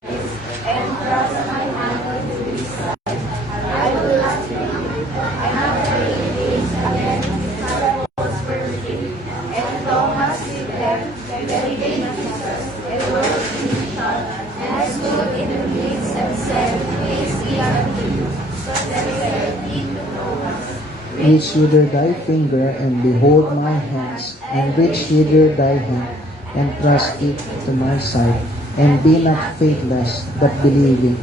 and thrust my hand into his side. I will not fear. I have prayed this against disciples were with, and Thomas with them, believing Jesus, and Lord physician, and stood in the midst and said, Peace be unto you. Then said he to Thomas, Reach hither thy finger, and behold my hands, and reach hither thy hand, and thrust it to my side, and be not faithless, but believing.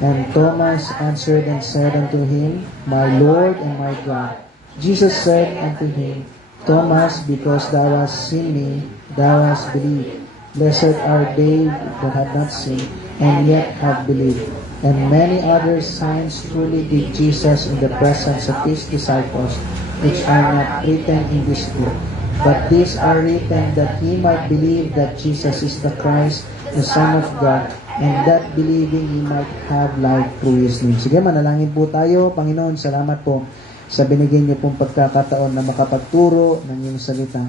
And Thomas answered and said unto him, My Lord and my God. Jesus said unto him, Thomas, because thou hast seen me, thou hast believed. Blessed are they that have not seen, and yet have believed. And many other signs truly did Jesus in the presence of his disciples, which are not written in this book. But these are written that he might believe that Jesus is the Christ, the Son of God, and that believing he might have life through his name. Sige, manalangin po tayo. Panginoon, salamat po sa binigyan niyo pong pagkakataon na makapagturo ng iyong salita.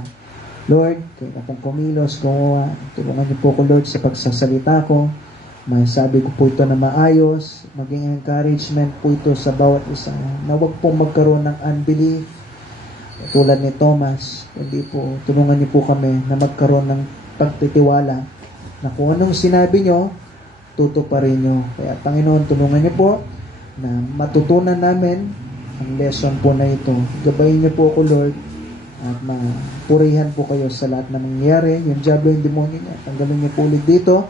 Lord, kaya kapag kumilos ko, tulungan niyo po ko, Lord, sa pagsasalita ko. May sabi ko po ito na maayos, maging encouragement po ito sa bawat isa, na huwag pong magkaroon ng unbelief, tulad ni Thomas, kundi po, tulungan niyo po kami na magkaroon ng pagtitiwala, na kung anong sinabi niyo, tutuparin niyo. Kaya Panginoon, tulungan niyo po, na matutunan namin ang lesson po na ito. Gabayin niyo po ako, Lord, at mapurihan po kayo sa lahat na mangyayari. Yung diablo, yung demonyo niya, tanggalin niyo po ulit dito,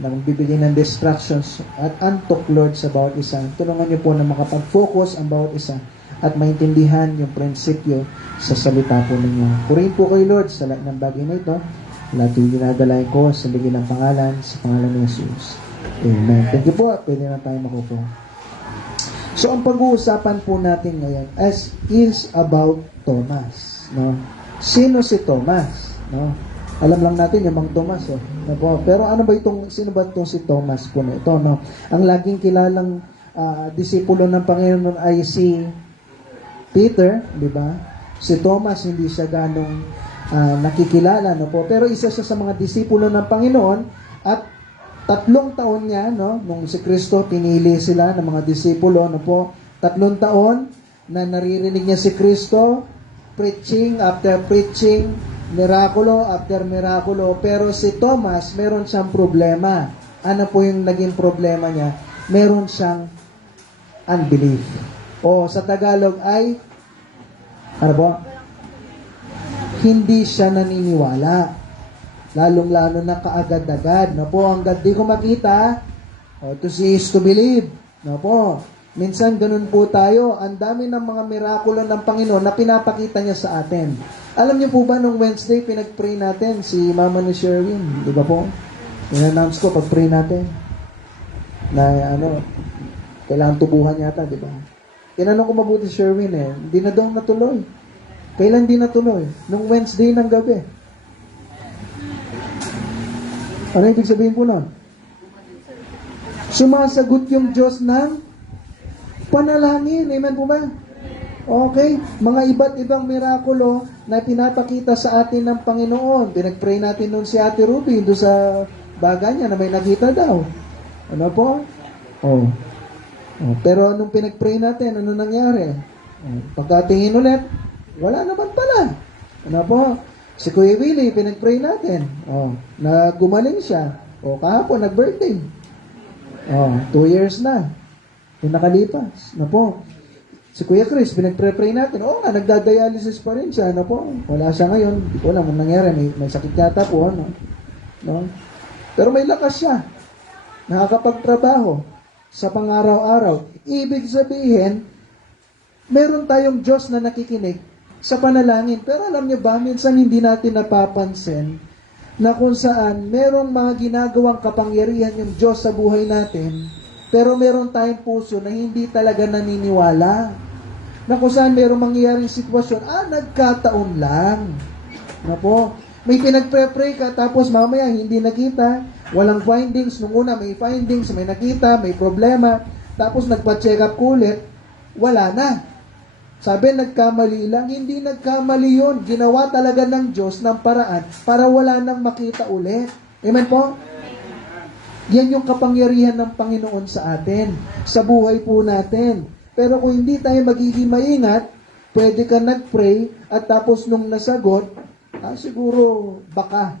na magbibigay ng distractions at antok, Lord, sa bawat isa. Tulungan niyo po na makapag-focus ang bawat isa at maintindihan yung prinsipyo sa salita po ninyo. Purihin po kayo, Lord, sa lahat ng bagay na ito. Lahat yung ginadalay ko sa bigay ng pangalan, sa pangalan ni Jesus. Amen. Thank you po. Pwede na tayo makupo. So, ang pag-uusapan po natin ngayon is about Thomas. No? Sino si Thomas? No? Alam lang natin yung Mang Tomas. Pero ano ba sino ba itong si Thomas po na ito? No? Ang laging kilalang disipulo ng Panginoon ay si Peter, di ba? Si Thomas, hindi siya ganong nakikilala. No po? Pero isa siya sa mga disipulo ng Panginoon at 3 taon niya, no? Nung si Kristo, pinili sila ng mga disipulo. No po? 3 taon na naririnig niya si Kristo, preaching after preaching, mirakulo after mirakulo. Pero si Thomas, meron siyang problema. Ano po yung naging problema niya? Meron siyang unbelief. O sa Tagalog ay, ano po? Hindi siya naniniwala. Lalong-lalo na kaagad-agad. No po, hanggang di ko makita, to see is to believe. No po. Minsan ganun po tayo. Ang dami ng mga mirakulo ng Panginoon na pinapakita niya sa atin. Alam niyo po ba, nung Wednesday, pinag-pray natin si Mama ni Sherwin, di ba po? In-announce ko, pag-pray natin, na kailangan tubuhan yata, di ba? Tinanong ko mabuti si Sherwin hindi na daw natuloy. Kailan di natuloy? Nung Wednesday ng gabi. Ano ibig sabihin po nun? Sumasagot yung Diyos ng panalangin. Amen po ba? Okay, mga iba't ibang mirakulo na pinapakita sa atin ng Panginoon. Pinag-pray natin noon si Ate Ruby doon sa bagay niya na may nakita daw. Ano po? Pero nung pinag-pray natin, ano nangyari? Pagkatingin ulit, wala naman pala. Ano po? Si Kuya Willie, pinag-pray natin. Na gumaling siya. Kahapon, nag-birthday. 2 years na. Yung nakalipas. Ano po? Si Kuya Chris, pinag-pray natin. Nagda-dialysis pa rin siya. Ano po? Wala siya ngayon. Hindi ko alam kung nangyari. May sakit yata po. No? Pero may lakas siya. Nakakapagtrabaho sa pang-araw-araw. Ibig sabihin, meron tayong Diyos na nakikinig sa panalangin. Pero alam niyo ba, minsan hindi natin napapansin na kung saan merong mga ginagawang kapangyarihan yung Diyos sa buhay natin, pero meron tayong puso na hindi talaga naniniwala. Na kung saan merong mangyayaring sitwasyon, nagkataon lang. Na po, may pinagpre-pray ka, tapos mamaya hindi nakita, walang findings. Nung una may findings, may nakita, may problema, tapos nagpa-check up ulit, wala na. Sabi, nagkamali lang. Hindi nagkamali yun. Ginawa talaga ng Diyos ng paraan para wala nang makita ulit. Amen po? Yan yung kapangyarihan ng Panginoon sa atin, sa buhay po natin. Pero kung hindi tayo magiging maingat, pwede ka nag-pray at tapos nung nasagot, siguro baka.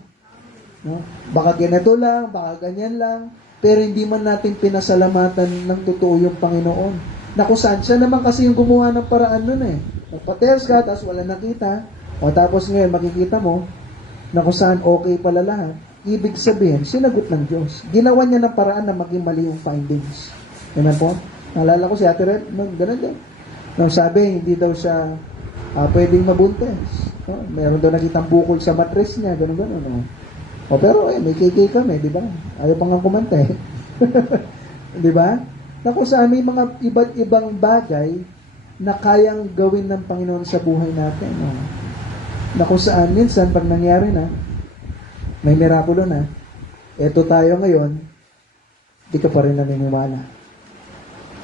No? Baka ganito lang, baka ganyan lang. Pero hindi man natin pinasalamatan ng totoo yung Panginoon. Na kung saan, siya naman kasi yung gumawa ng paraan nun eh. Nagpa-test ka, tapos wala nakita. O tapos ngayon, makikita mo, na kung saan okay pala lahat. Ibig sabihin, sinagot ng Diyos. Ginawa niya ng paraan na maging mali yung findings. Amen po? Naalala ko si Ate Red, ganun din. Nung sabi, hindi daw siya pwedeng mabuntis. Meron daw nakitang bukol sa matres niya, ganun. Pero may KK kami, di ba? Ayaw pang nga kumanta eh. Di ba? Na kung saan may mga iba't ibang bagay na kayang gawin ng Panginoon sa buhay natin. Na kung saan minsan, pag nangyari na, may mirakulo na, eto tayo ngayon, di ka pa rin naniniwala.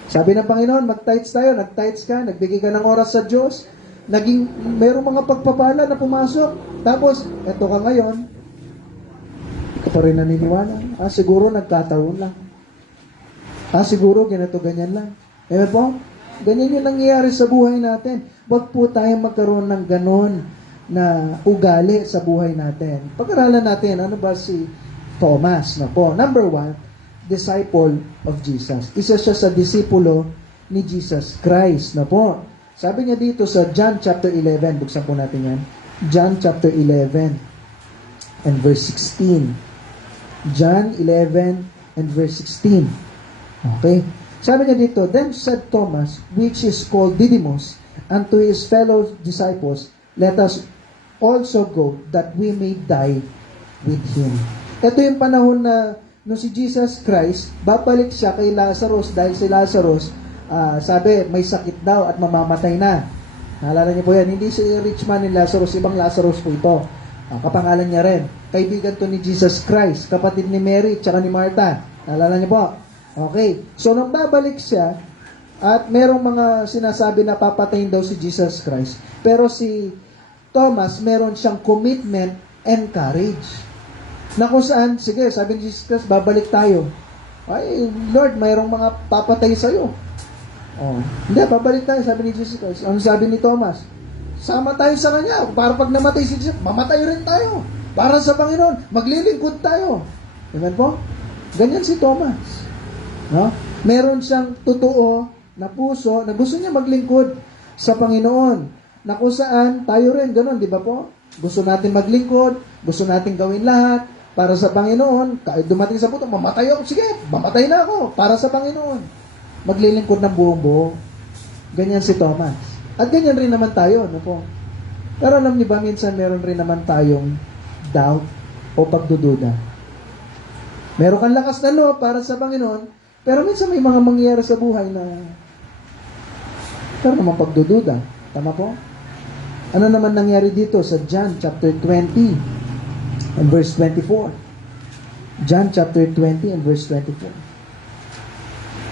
Sabi ng Panginoon, mag-tithes tayo, nag-tithes ka, nagbigay ka ng oras sa Diyos, mayroong mga pagpapala na pumasok, tapos, eto ka ngayon, di ka pa rin naniniwala. Siguro nagkataon lang. Siguro ganito, ganyan lang. Amen po? Ganyan yung nangyayari sa buhay natin. Huwag po tayong magkaroon ng ganon na ugali sa buhay natin. Pag-aralan natin, ano ba si Thomas? Na po, number 1, disciple of Jesus. Isa siya sa disipulo ni Jesus Christ. Na po, sabi niya dito sa John chapter 11, buksan po natin yan. John chapter 11 and verse 16. John 11 and verse 16. Okay? Sabi niya dito, then said Thomas, which is called Didymus, unto his fellow disciples, let us also go that we may die with him. Ito yung panahon na nung si Jesus Christ, babalik siya kay Lazarus dahil si Lazarus, sabi, may sakit daw at mamamatay na. Naalala niyo po yan, hindi si rich man ni Lazarus, ibang Lazarus po ito. Kapangalan niya rin. Kaibigan to ni Jesus Christ, kapatid ni Mary, tsaka ni Martha. Naalala niyo po? Okay. So, nung babalik siya, at merong mga sinasabi na papatayin daw si Jesus Christ. Pero si Thomas, meron siyang commitment and courage. Na kung saan, sige, sabi ni Jesus Christ, babalik tayo. Ay, Lord, mayroong mga papatay sa'yo. Hindi, babalik tayo, sabi ni Jesus Christ. Ano sabi ni Thomas? Sama tayo sa kanya. Para pag namatay si Jesus, mamatay rin tayo. Para sa Panginoon, maglilingkod tayo. Amen po? Ganyan si Thomas. No? Meron siyang totoo na puso na gusto niya maglingkod sa Panginoon. Na kung saan, tayo rin, ganun, di ba po? Gusto natin maglingkod, gusto natin gawin lahat para sa Panginoon. Kahit dumating sa puto, mamatay ako, sige, mamatay na ako para sa Panginoon. Maglilingkod ng buong buo. Ganyan si Thomas. At ganyan rin naman tayo, no po? Pero alam niyo ba, minsan meron rin naman tayong doubt o pagdududa. Meron kang lakas na loob para sa Panginoon, pero minsan may mga mangyayari sa buhay na pero naman pagdududa. Tama po? Ano naman nangyari dito sa John chapter 20 and verse 24? John chapter 20 and verse 24.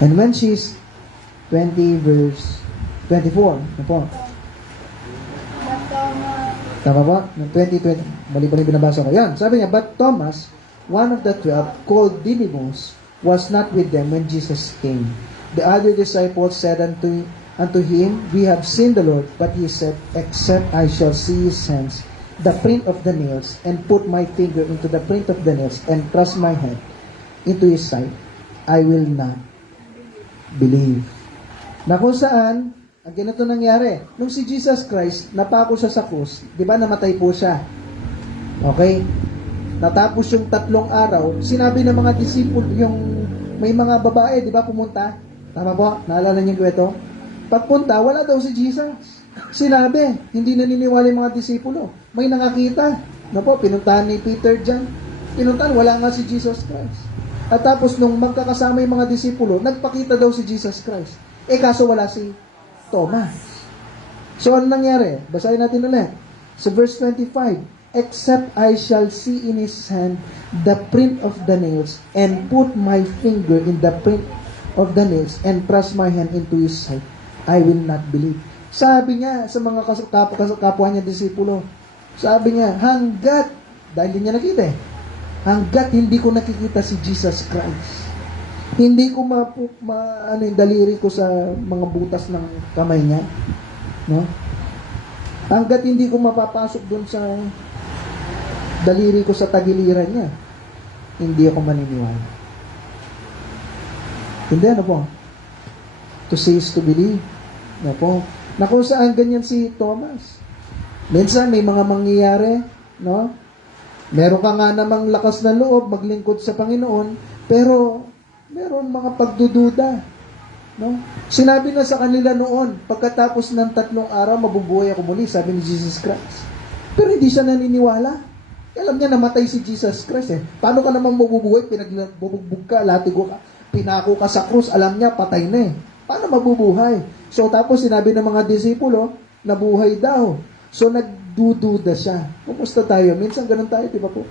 And when she's 20 verse 24, ano po? Tama ba? 20. Mali binabasa ko. Yan, sabi niya, but Thomas, one of the 12, called Didymus, was not with them when Jesus came. The other disciples said unto him, we have seen the Lord. But he said, except I shall see his hands, the print of the nails, and put my finger into the print of the nails, and thrust my hand into his side, I will not believe. Na kung saan, ang ganito nangyari, nung si Jesus Christ, napako siya sa krus, di ba namatay po siya? Okay? Natapos yung 3 araw, sinabi ng mga disipulo, yung may mga babae, di ba pumunta? Tama po? Naalala niyo ito? Pagpunta, wala daw si Jesus. Sinabi, hindi naniniwala yung mga disipulo. May nakakita. No po, pinuntahan ni Peter dyan. Pinuntahan, wala nga si Jesus Christ. At tapos, nung magkakasama yung mga disipulo, nagpakita daw si Jesus Christ. Kaso wala si Thomas. So, ano nangyari? Basahin natin ulit. Sa verse 25, except I shall see in his hand the print of the nails, and put my finger in the print of the nails, and thrust my hand into his side, I will not believe. Sabi niya sa mga kapwa niya disipulo, sabi niya, hanggat, dahil hindi niya nakita hanggat hindi ko nakikita si Jesus Christ. Hindi ko yung daliri ko sa mga butas ng kamay niya. No? Hanggat hindi ko mapapasok doon sa daliri ko sa tagiliran niya, hindi ako maniniwala. Hindi, ano po? To see is to believe. Ano po? Na kung saan ganyan si Thomas. Minsan may mga mangyayari, no? Meron ka nga namang lakas na loob maglingkod sa Panginoon, pero meron mga pagdududa. No? Sinabi na sa kanila noon, pagkatapos ng 3 araw, mabubuhay ako muli, sabi ni Jesus Christ. Pero hindi siya naniniwala. Alam niya, namatay si Jesus Christ eh. Paano ka naman mabubuhay? Pinagbubugbog ka, latigo ka, pinako ka sa krus, alam niya, patay na eh. Paano mabubuhay? So, tapos sinabi ng mga disipulo, nabuhay daw. So, nagdududa siya. Kumusta tayo? Minsan ganun tayo, di ba po?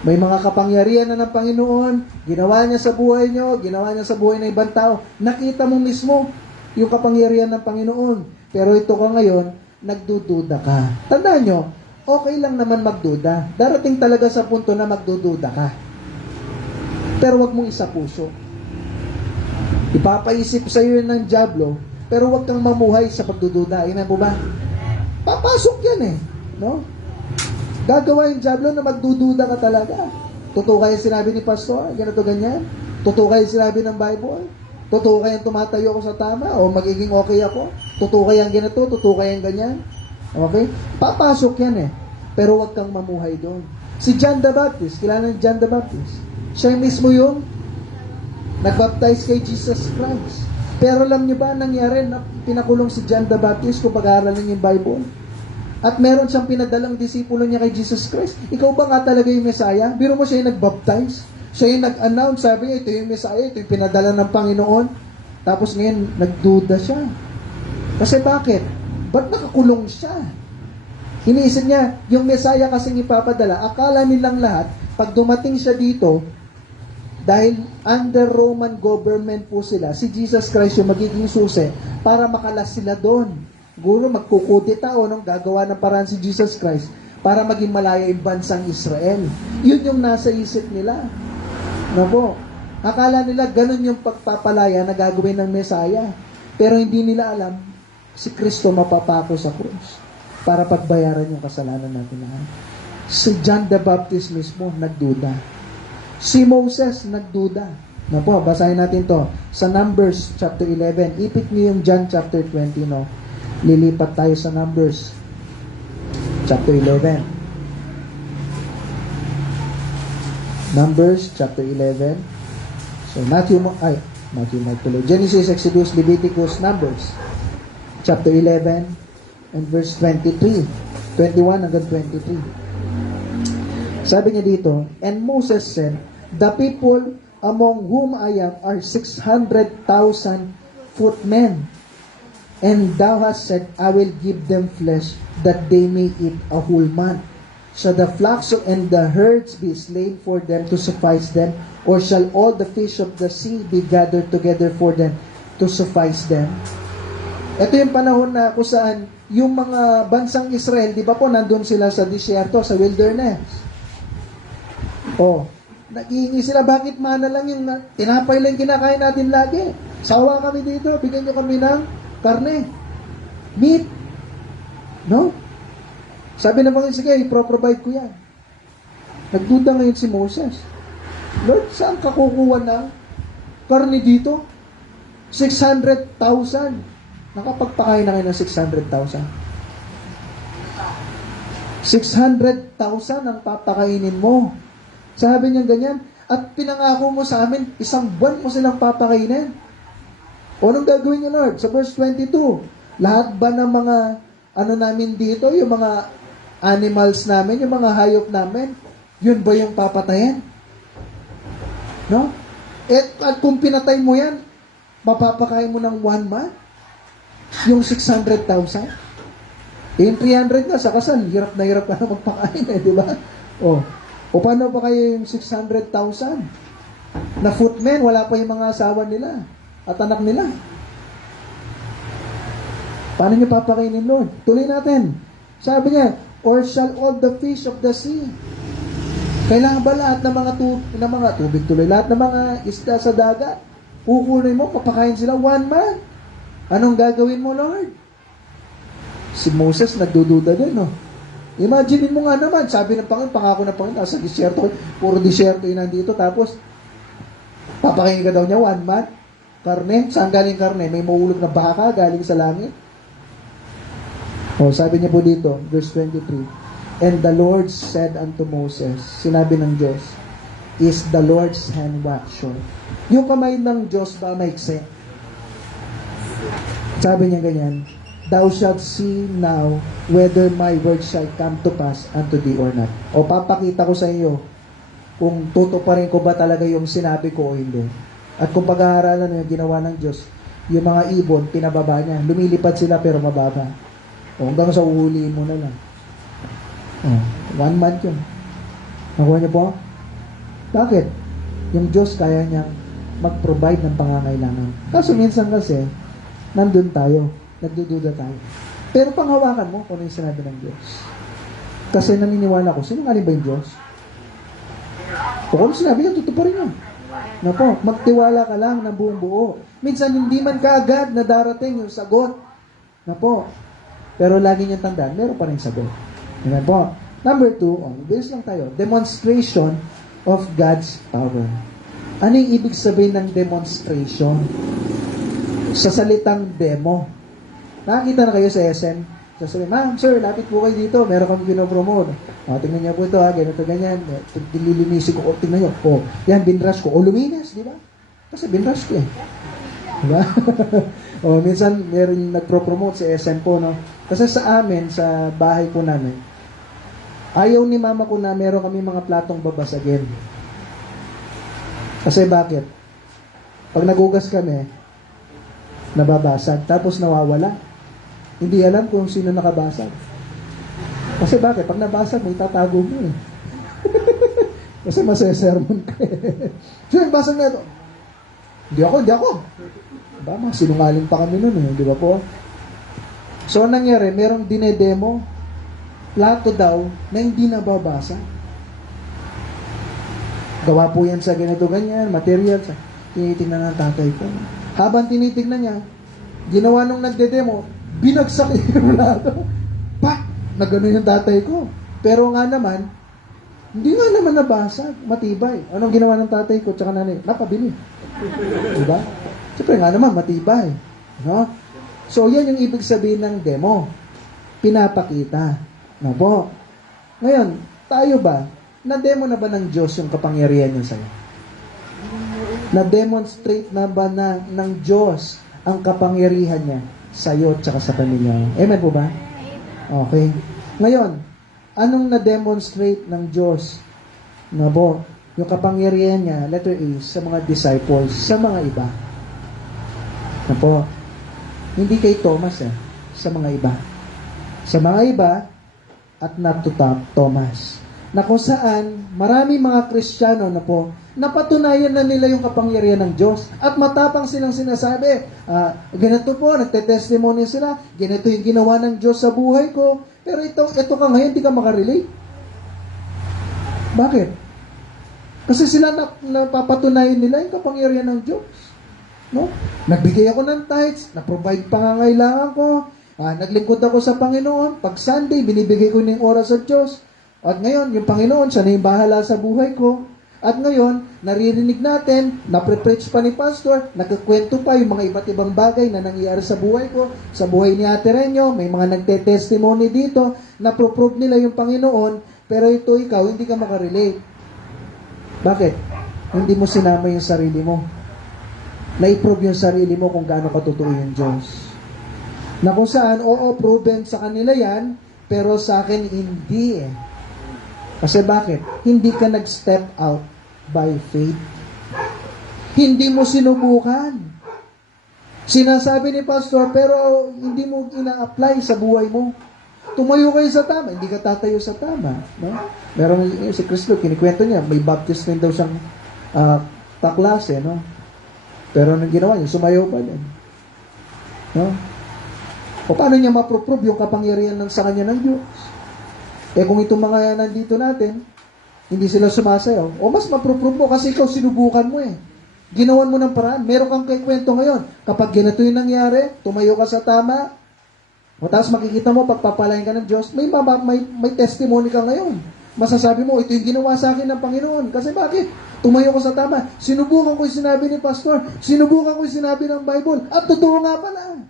May mga kapangyarihan na ng Panginoon, ginawa niya sa buhay niyo, ginawa niya sa buhay ng ibang tao. Nakita mo mismo yung kapangyarihan ng Panginoon. Pero ito ka ngayon, nagdududa ka. Tandaan nyo, okay lang naman magduda. Darating talaga sa punto na magdududa ka. Pero wag mong isa puso. Ipapaisip sa iyo ng diablo, pero wag kang mamuhay sa pagdududa. Ina mo ba? Papasok yan eh. No? Gagawa yung diablo na magdududa ka talaga. Totoo kaya sinabi ni pastor, ganito ganyan. Totoo kaya sinabi ng Bible. Totoo kaya tumatayo ako sa tama o magiging okay ako. Totoo kaya ganito, totoo kaya ganyan. Okay? Papasok yan eh. Pero wag kang mamuhay doon. Si John the Baptist, kilala ni John the Baptist. Siya mismo yung nagbaptize kay Jesus Christ. Pero alam niyo ba nangyari na pinakulong si John the Baptist kung pag-aaralan niyo yung Bible? At meron siyang pinadalang disipulo niya kay Jesus Christ. Ikaw ba nga talaga yung Messiah? Biro mo siya yung nag-baptize. Siya yung nag-announce. Sabi niya, ito yung Messiah, ito yung pinadala ng Panginoon. Tapos ngayon, nagduda siya. Kasi bakit? Ba't nakakulong siya? Iniisip niya, yung Messiah kasing ipapadala, akala nilang lahat, pag dumating siya dito, dahil under Roman government po sila, si Jesus Christ yung magiging susi para makalas sila doon. Siguro magkukudita o nung gagawa ng paraan si Jesus Christ para maging malaya yung bansang Israel. Yun yung nasa isip nila. No po? Akala nila ganun yung pagpapalaya na gagawin ng Messiah. Pero hindi nila alam, si Kristo mapapako sa krus para pagbayaran yung kasalanan natin lahat. Si John the Baptist mismo nagduda. Si Moses nagduda. No po, basahin natin to sa Numbers chapter 11. Ipit niyo yung John chapter 20, no? Lilipat tayo sa Numbers chapter 11. Numbers chapter 11. So Matthew, Genesis, Exodus, Leviticus, Numbers chapter 11 and verse 23. 21 hanggang 23. Sabi niya dito, and Moses said, the people among whom I am are 600,000 footmen. And thou hast said, I will give them flesh, that they may eat a whole month. Shall the flocks and the herds be slain for them to suffice them? Or shall all the fish of the sea be gathered together for them to suffice them? Ito yung panahon na kung saan yung mga bansang Israel, di ba po, nandun sila sa disyerto, sa wilderness. Nag-iingi sila, bakit mana lang yung tinapay lang kinakain natin lagi? Sawa kami dito, bigyan nyo kami ng karne, meat. No? Sabi ng Panginoon, sige, ipro-provide ko yan. Nagduda ngayon si Moses. Lord, saan ka kukuha ng karne dito? 600,000. Nakapagpakain na kayo ng 600,000. 600,000 ang papakainin mo. Sabi niya ganyan, at pinangako mo sa amin, 1 buwan mo silang papakainin. O anong gagawin niyo, Lord? Sa verse 22, lahat ba ng mga namin dito, yung mga animals namin, yung mga hayop namin, yun ba yung papatayin? No? At kung pinatay mo yan, mapapakain mo ng 1 month? Yung 600,000? Yung 300 na sa kasal, hirap na magpakain di ba? O paano pa kayo yung 600,000? Na footmen, wala pa yung mga asawa nila at anak nila. Paano niyo papakainin, Lord? Tuloy natin. Sabi niya, or shall all the fish of the sea Kailangan ba lahat ng mga tubig tuloy, lahat ng mga isda sa dagat, kukunin mo, papakain sila 1 month? Anong gagawin mo, Lord? Si Moses nagdududa din, no? Imagine mo nga naman, sabi ng Panginoon, pangako ng Panginoon, nasa disyerto, puro disyerto yun nandito, tapos, papakain ka daw niya 1 month? Karne? Saan galing karne? May maulog na baka galing sa langit? O, sabi niya po dito, verse 23, And the Lord said unto Moses, sinabi ng Diyos, Is the Lord's hand what short? Yung kamay ng Diyos ba maikse? Sabi niya ganyan, Thou shalt see now whether my word shall come to pass unto thee or not. O papakita ko sa iyo kung tutuparin ko ba talaga yung sinabi ko o hindi. At kung pag-aaralan yung ginawa ng Diyos, yung mga ibon, pinababa niya. Lumilipad sila pero mababa. O hanggang sa uhuliin mo na lang. 1 month yun. Nakuha niyo po? Bakit? Yung Diyos kaya niyang mag-provide ng pangangailangan. Kaso minsan kasi, nandun tayo. Nagdududa tayo. Pero panghawakan mo kung ano yung sinabi ng Diyos. Kasi naniniwala ko, sinungaling ba yung Diyos? Kung ano sinabi niya, tutuparin niya. Napo, magtiwala ka lang ng buong buo. Minsan hindi man kaagad na darating yung sagot. Napo, pero lagi niyang tandaan, meron pa rin sagot. Yan po. Number 2, bilis lang tayo. Demonstration of God's power. Ano yung ibig sabihin ng demonstration? Sa salitang demo. Nakakita na kayo sa SM? Sasabihin, Ma'am, sir, lapit po kayo dito. Meron kami pinopromote. Tingnan niyo po ito, ganito, ganyan. Dililinisin ko. Tingnan niyo. Yan, binrush ko. Luminis, di ba? Kasi binrush ko eh. Di ba? Minsan, meron nagpro-promote sa SM po, no? Kasi sa amin, sa bahay po namin, ayaw ni mama ko na meron kami mga platong babasagin. Kasi bakit? Pag nagugas kami, nababasag, tapos nawawala. Hindi alam kung sino nakabasag. Kasi bakit? Pag nabasag, may tatago mo eh. Kasi masesermon ka eh. So, yung basag na ito, hindi ako. Diba? Mga sinungaling pa kami nun eh. Di ba po? So, anong nangyari? Merong dinedemo, plato daw, na hindi nababasa. Gawa po yan sa ganito ganyan, material. Tinitingnan ng tatay ko. Habang tinitingnan niya, ginawa nung nagdedemo, binagsak yung plato. Pak! Nagano yung tatay ko. Pero nga naman, hindi nga naman nabasa, matibay. Anong ginawa ng tatay ko tsaka nanay? Napabili. Diba? Siyempre nga naman, matibay. No? So, yan yung ibig sabihin ng demo. Pinapakita. No po. Ngayon, tayo ba, na-demo na ba ng Diyos yung kapangyarihan niya sa'yo? Na-demonstrate na ba ng Diyos ang kapangyarihan niya sa'yo at sa pamilya? Amen po ba? Okay. Ngayon, anong na-demonstrate ng Diyos na po, yung kapangyarihan niya, letter A, sa mga disciples, sa mga iba? Na po, hindi kay Thomas sa mga iba. Sa mga iba, at not to Thomas. Na kung saan, marami mga Kristiyano na po, napatunayan na nila yung kapangyarihan ng Diyos. At matapang silang sinasabi, ganito po, nagte-testimony sila, ganito yung ginawa ng Diyos sa buhay ko. Pero ito ka ngayon, hindi ka makarelate. Bakit? Kasi sila napapatunayan nila yung kapangyarihan ng Diyos. No? Nagbigay ako ng tithes, na-provide pangangailangan ko, naglingkod ako sa Panginoon, pag Sunday, binibigay ko ng oras sa Diyos. At ngayon, yung Panginoon, siya na yung bahala sa buhay ko. At ngayon, naririnig natin, naprepreach pa ni Pastor, nagkakwento pa yung mga iba't ibang bagay na nangyayari sa buhay ko, sa buhay ni Ate Renyo, may mga nagte-testimony dito, na-prove nila yung Panginoon, pero ito ikaw, hindi ka makarelate. Bakit? Hindi mo sinama yung sarili mo. Na-prove yung sarili mo kung gaano katotoo yung Diyos. Na kung saan, oo, proven sa kanila yan, pero sa akin, hindi eh. Kasi bakit? Hindi ka nag-step out by faith. Hindi mo sinubukan. Sinasabi ni Pastor, pero hindi mo ina-apply sa buhay mo. Tumayo kayo sa tama, hindi ka tatayo sa tama. No? Meron si Cristo, kinikwento niya, may baptist din daw siyang taklase, no? Pero anong ginawa niya? Sumayaw pa din. No? O paano niya maprove yung kapangyarihan sa kanya ng Diyos? Kung itong mga nandito natin, Hindi sila sumasayaw. O mas maprove mo kasi ikaw sinubukan mo eh. Ginawan mo ng paraan. Meron kang kwento ngayon. Kapag ganito yung nangyari, tumayo ka sa tama, o tapos makikita mo, pagpapalain ka ng Diyos, may testimony ka ngayon. Masasabi mo, ito yung ginawa sa akin ng Panginoon. Kasi bakit? Tumayo ko sa tama. Sinubukan ko yung sinabi ni Pastor. Sinubukan ko yung sinabi ng Bible. At totoo nga pala.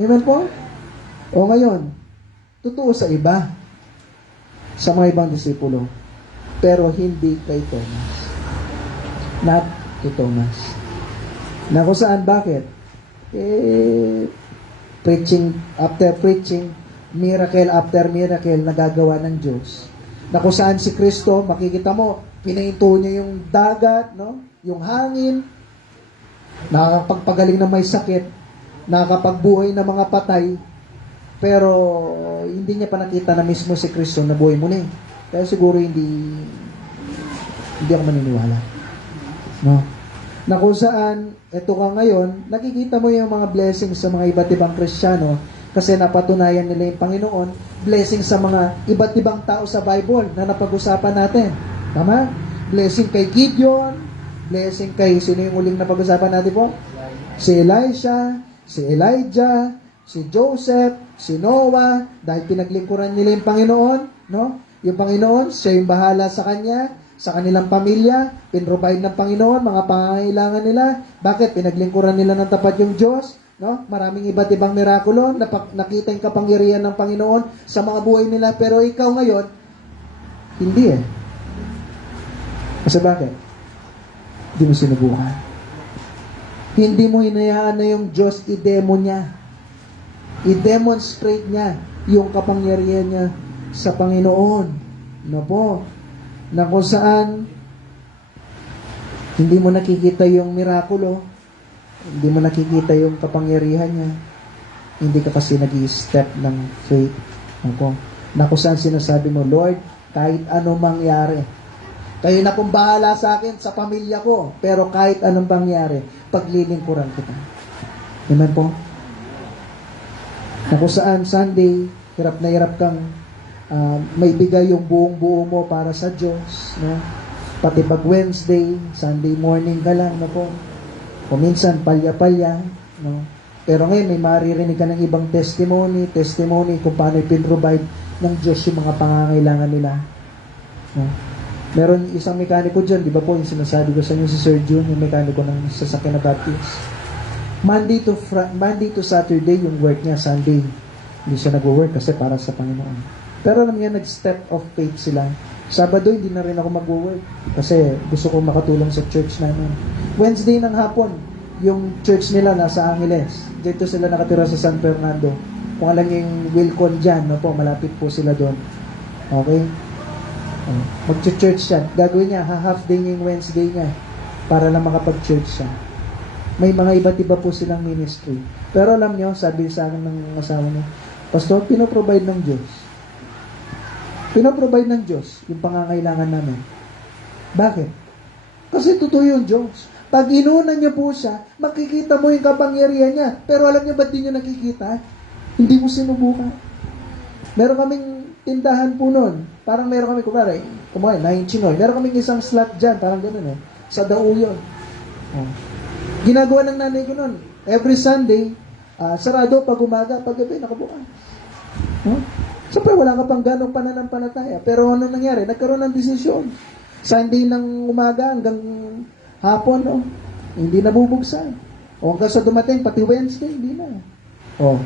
Amen po? O ngayon, totoo sa iba. Sa mga ibang disipulo. Pero hindi kay Thomas. Not kay Thomas. Na kung saan, bakit? Preaching after preaching, miracle after miracle nagagawa ng Diyos. Na kung saan si Kristo, makikita mo, pinahinto niya yung dagat, no? Yung hangin, nakakapagpagaling ng may sakit, nakakapagbuhay ng mga patay, pero hindi niya pa nakita na mismo si Kristo na buhay muli. Kaya siguro hindi ako maniniwala. No? Na kung saan, eto ka ngayon, nakikita mo yung mga blessings sa mga iba't ibang Kristiyano kasi napatunayan nila yung Panginoon, blessing sa mga iba't ibang tao sa Bible na napag-usapan natin. Tama? Blessing kay Gideon, blessing kay, sino yung uling napag-usapan natin po? Si Elisha, si Elijah, si Joseph, si Noah, dahil pinaglingkuran nila yung Panginoon, no? Yung Panginoon, siya yung bahala sa kanya, sa kanilang pamilya, pinrovide ng Panginoon, mga pangangailangan nila. Bakit? Pinaglingkuran nila ng tapat yung Diyos, no? Maraming iba't ibang mirakulo, nakita yung kapangyarihan ng Panginoon sa mga buhay nila, pero ikaw ngayon, hindi eh. Kasi bakit? Hindi mo sinubukan. Hindi mo hinayaan na yung Diyos i-demo niya. I-demonstrate niya yung kapangyarihan niya sa Panginoon. No po? Na kung saan hindi mo nakikita yung mirakulo, hindi mo nakikita yung kapangyarihan niya, hindi ka kasi nag-i-step ng faith. Ako. Na kung saan sinasabi mo, Lord, kahit ano mangyari, kayo na pong bahala sa akin, sa pamilya ko, pero kahit anong pangyari, paglilingkuran kita. Amen po? Na kung saan Sunday, hirap na hirap kang may bigay yung buong buo mo para sa Diyos, no? Pati pag Wednesday, Sunday morning ka lang, no po? O minsan, palya-palya, no? Pero ngayon, may maririnig ka ng ibang testimony kung paano ipinrovide ng Diyos yung mga pangangailangan nila. No? Meron isang mekaniko dyan, di ba po, yung sinasabi ko sa inyo si Sir June, yung mekaniko ng sasakyan na Baptist. Monday to Saturday, yung work niya, Sunday. Hindi siya nag-work kasi para sa Panginoon. Pero alam niya, nag-step of faith sila. Sabado, hindi na rin ako mag-work kasi gusto ko makatulong sa church namin. Wednesday ng hapon, yung church nila nasa Angeles. Dito sila nakatira sa San Fernando. Kung alam niyo yung Wilcon dyan, no po, malapit po sila doon. Okay? Mag-church siya. Gagawin niya, half day niya yung Wednesday niya para lang makapag-church siya. May mga iba't iba po silang ministry. Pero alam niyo, sabi sa akin ng asawa niya, Pastor, pinoprovide ng Diyos. Pinoprovide ng Diyos yung pangangailangan namin. Bakit? Kasi totoo yung Diyos. Pag inunan niyo po siya, makikita mo yung kapangyarihan niya. Pero alam niyo ba't di niyo nakikita? Hindi mo sinubukan. Meron kaming tindahan po nun. Parang meron kami, kumain, 9 chinoy. Meron kaming isang slot dyan, parang gano'n eh. Sa Dao yun. Oh. Ginagawa ng nanay ko nun. Every Sunday, sarado pag umaga, pag gabi, nakabukas. Huh? Siyempre, wala ka pang ganong pananampalataya. Pero ano nangyari? Nagkaroon ng desisyon. Sunday ng umaga hanggang hapon, no? Hindi nabubuksan. O hanggang sa dumating, pati Wednesday, hindi na. O,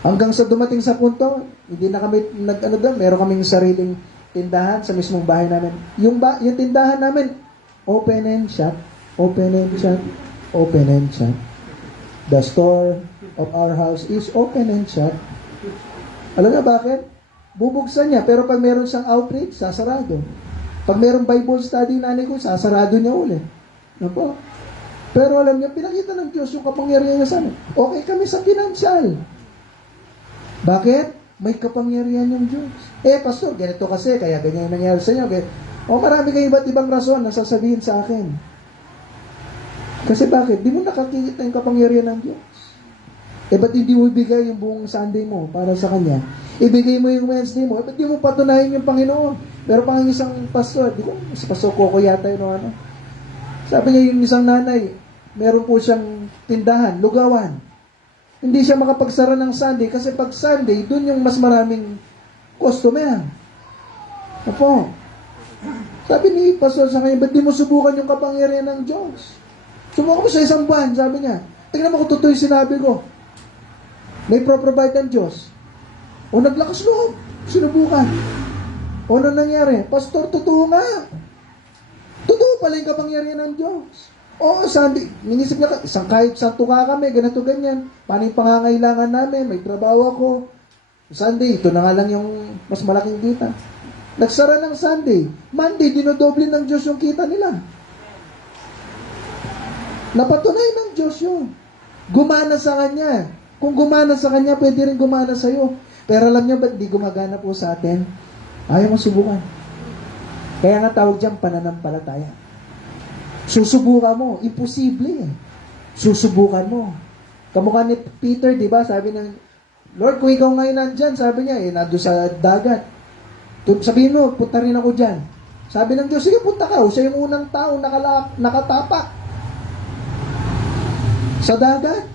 hanggang sa dumating sa punto, hindi na kami doon. Meron kaming sariling tindahan sa mismong bahay namin. Yung tindahan namin, open and shut, open and shut, open and shut. The store of our house is open and shut. Alam na bakit? Bubuksan niya, pero pag meron siyang outreach, sasarado. Pag meron Bible study nanay ko, sasarado niya ulit. Ano po? Pero alam niya, pinakita ng Diyos yung kapangyarihan niya sa amin. Okay kami sa financial. Bakit? May kapangyarihan yung Diyos. Pastor, ganito kasi, kaya ganyan yung nangyari sa inyo. Marami kayong iba't ibang rason na sasabihin sa akin. Kasi bakit? Di mo nakakita yung kapangyarihan ng Diyos. Ba't hindi mo ibigay yung buong Sunday mo para sa Kanya? Ibigay mo yung Wednesday mo, ba't di mo patunayan yung Panginoon? Pero pang isang pastor, di ko, si Pastor Coco yata yun, ano. Sabi niya yung isang nanay, meron po siyang tindahan, lugawan. Hindi siya makapagsara ng Sunday kasi pag Sunday, dun yung mas maraming customer. Opo. Sabi ni Pastor sa kanya, ba't di mo subukan yung kapangyarihan ng Diyos? Subukan mo sa isang buwan, sabi niya. Tingnan mo kung totoo yung sinabi ko. May pro-provide ang Diyos. O naglakas loob, sinubukan. O ano nangyari? Pastor, totoo nga. Totoo pala yung kapangyarihan ng Diyos. Oo, Sunday, minisip na isang kahit santo ka kami, ganito, ganyan. Paano yung pangangailangan namin? May trabaho ako. Sunday, ito na nga lang yung mas malaking kita. Nagsara ng Sunday. Monday, dinodoble ng Diyos yung kita nila. Napatunay ng Diyos yun. Gumana sa Kanya. Kung gumana sa Kanya, pwede rin gumana sa iyo. Pero alam niyo ba't di gumagana po sa atin? Ayaw mo subukan. Kaya nga tawag dyan, pananampalataya. Susubukan mo. Imposible eh. Susubukan mo. Kamukha ni Peter, di ba? Sabi ng, Lord, kung ikaw ngayon nandyan, sabi niya, nandun sa dagat. Sabihin mo, punta rin ako dyan. Sabi ng Diyos, sige, punta ka. Siya yung unang tao nakatapak sa dagat.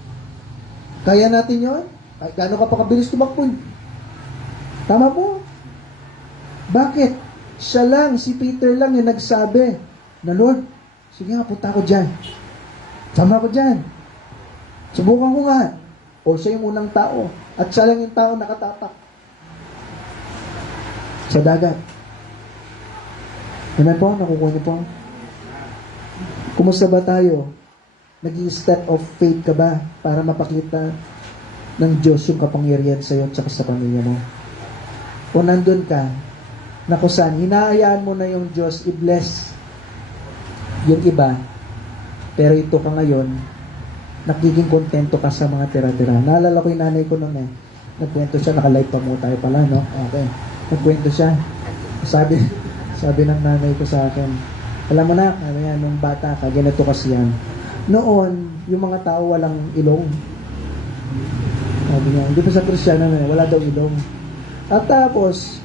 Kaya natin yon? Ay, gaano ka pa kabilis tumakbo? Tama po. Bakit? Siya lang, si Peter lang yung nagsabi na, Lord, sige nga, punta ako dyan. Sama ako dyan. Subukan ko nga. O siya yung unang tao. At siya lang yung tao nakatapak sa dagat. Amen po? Nakukuha niyo po? Kumusta ba tayo? Nag-i-step of faith ka ba para mapakita ng Diyos yung kapangyarihan sa iyo at saka sa pamilya mo? O nandun ka, na kung saan, hinahayaan mo na yung Diyos i-bless yung iba, pero ito ka ngayon, nagiging kontento ka sa mga tira-tira. Naalala ko yung nanay ko noon eh. Nagkwento siya, naka-live pa mo tayo pala, no? Okay. Nagkwento siya. Sabi ng nanay ko sa akin, alam mo na, nung bata ka, ganito kasi yan. Noon, yung mga tao walang ilong. Sabi niya, hindi pa sa Kristyano na, wala daw ilong. At tapos,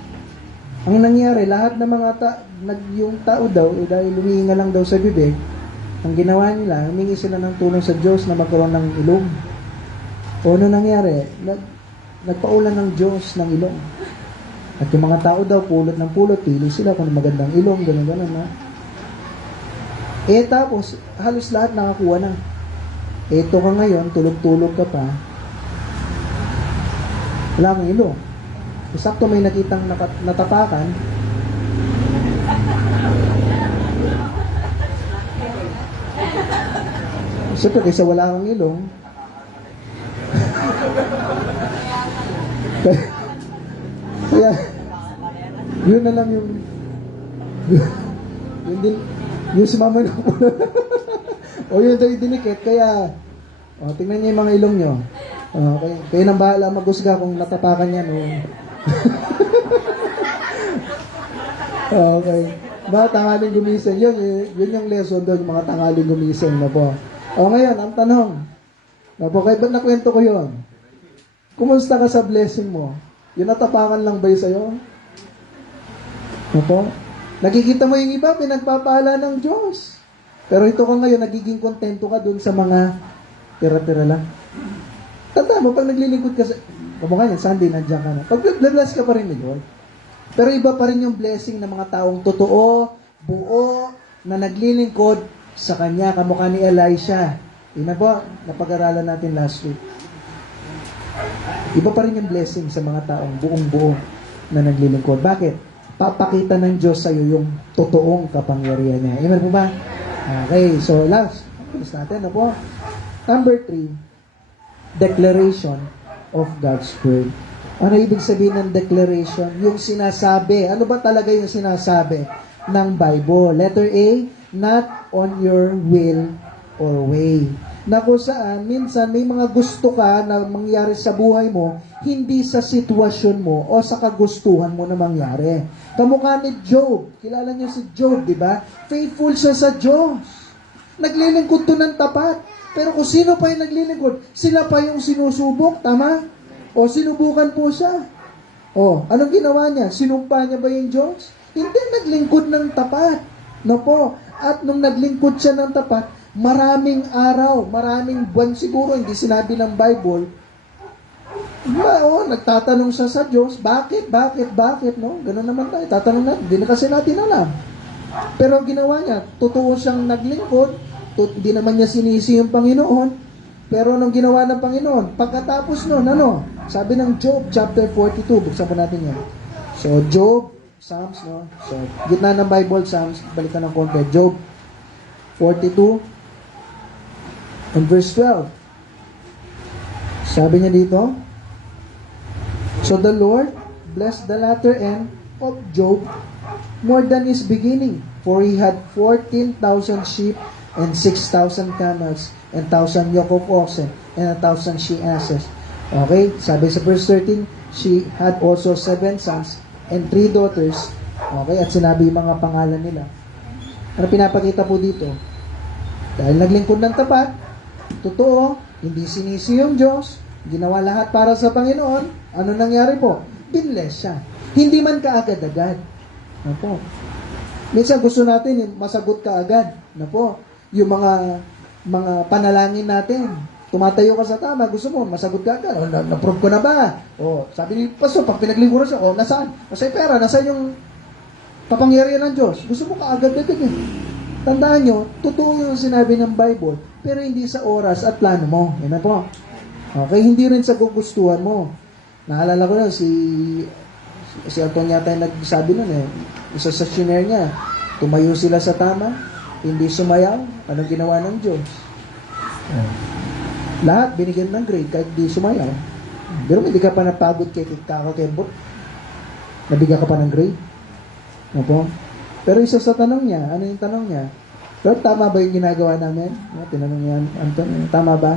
ang nangyari, lahat ng mga yung tao daw, dahil lumihinga lang daw sa bibig, ang ginawa nila, humingi sila ng tulong sa Diyos na magkaroon ng ilong. O ano nangyari? Nagpaulan ng Diyos ng ilong. At yung mga tao daw, pulot ng pulot, pili sila kung magandang ilong, gano'n-gano'n na. Tapos, halos lahat nakakuha na. Ito ka ngayon, tulog-tulog ka pa, wala kang ilong. Sakto may nakitang natapakan, siyempre kaysa wala kang ilong, kaya, yun na lang yung yung sumama na o yun daw yung dinikit, kaya tingnan niyo yung mga ilong nyo. Okay. Kayo nang bahala maghusga kung natapakan yan. Okay. Ba, tanghaling gumising. Yun yung lesson doon, mga tanghaling gumising na po. Ngayon, ang tanong. Kaya ba't nakwento ko yun? Kumusta ka sa blessing mo? Yung natapakan lang ba yun sa'yo? Po? Nakikita mo yung iba, pinagpapala ng Diyos. Pero ito ka ngayon, nagiging kontento ka dun sa mga tira-tira lang. Tanda mo, pag naglilingkod ka sa... Kumukha yan, Sunday, nandiyan ka na. Pag bless ka pa rin ni Lord. Pero iba pa rin yung blessing ng mga taong totoo, buo, na naglilingkod sa Kanya. Kamukha ni Elisha. Yun na po, napag-aralan natin last week. Iba pa rin yung blessing sa mga taong buong-buo na naglilingkod. Bakit? Papakita ng Diyos sa iyo yung totoong kapangyarihan niya. Amen po ba? Okay, so last. Tapos natin, ano po? Number 3, declaration of God's Word. Ano ibig sabihin ng declaration? Yung sinasabi. Ano ba talaga yung sinasabi ng Bible? Letter A, not on your will or way. Na kung saan, minsan may mga gusto ka na mangyari sa buhay mo, hindi sa sitwasyon mo o sa kagustuhan mo na mangyari. Kamukha ni Job. Kilala niyo si Job, di ba? Faithful siya sa Diyos. Naglilingkod to ng tapat. Pero kung sino pa yung naglilingkod, sila pa yung sinusubok, tama? O sinubukan po siya. Oh, anong ginawa niya? Sinumpa niya ba yung Diyos? Hindi, naglingkod ng tapat. No po. At nung naglingkod siya ng tapat, maraming araw, maraming buwan siguro, hindi sinabi ng Bible, nagtatanong siya sa Diyos, bakit, no? Ganun naman tayo, tatanong natin, hindi na kasi natin alam. Pero ang ginawa niya, totoo siyang naglingkod, hindi naman niya sinisi yung Panginoon, pero anong ginawa ng Panginoon? Pagkatapos nun, sabi ng Job chapter 42, buksan po natin yan. So, Job, Psalms, no? So, gitna ng Bible, Psalms, balikan ng konti. Job 42, and verse 12. Sabi niya dito, so the Lord blessed the latter end of Job more than his beginning, for he had 14,000 sheep and 6,000 camels and 1,000 yoke of oxen and 1,000 she-asses. Okay, sabi sa verse 13, she had also 7 sons and 3 daughters. Okay, at sinabi yung mga pangalan nila. Ano pinapakita po dito? Dahil naglingkod ng tapat, totoo, hindi sinisi yung Diyos, ginawa lahat para sa Panginoon, ano nangyari po? Binless siya. Hindi man kaagad-agad. Ano po? Minsan gusto natin masagot kaagad. Ano po? Yung mga panalangin natin, tumatayo ka sa tama, gusto mo, masagot ka agad. O, na-prove ko na ba? O, sabi ni Pastor, pag pinaglingkuran siya, o, nasaan? Nasaan yung pera? Nasaan yung kapangyarihan ng Diyos? Gusto mo kaagad-agad eh. Tandaan nyo, totoo yung sinabi ng Bible, pero hindi sa oras at plano mo. Yan na po. Okay, hindi rin sa gugustuhan mo. Naalala ko na, si Alton yata yung nagsabi nun eh. Isa sa shinare niya, tumayo sila sa tama, hindi sumayaw, anong ginawa ng Diyos? Lahat binigyan ng grade kahit di sumayaw. Pero hindi ka pa napagod kay Kakakembot. Nabigyan ka pa ng grade. Ano po? Pero isa sa tanong niya, ano yung tanong niya? Pero tama ba yung ginagawa namin? Tinanong niya, Anton, tama ba?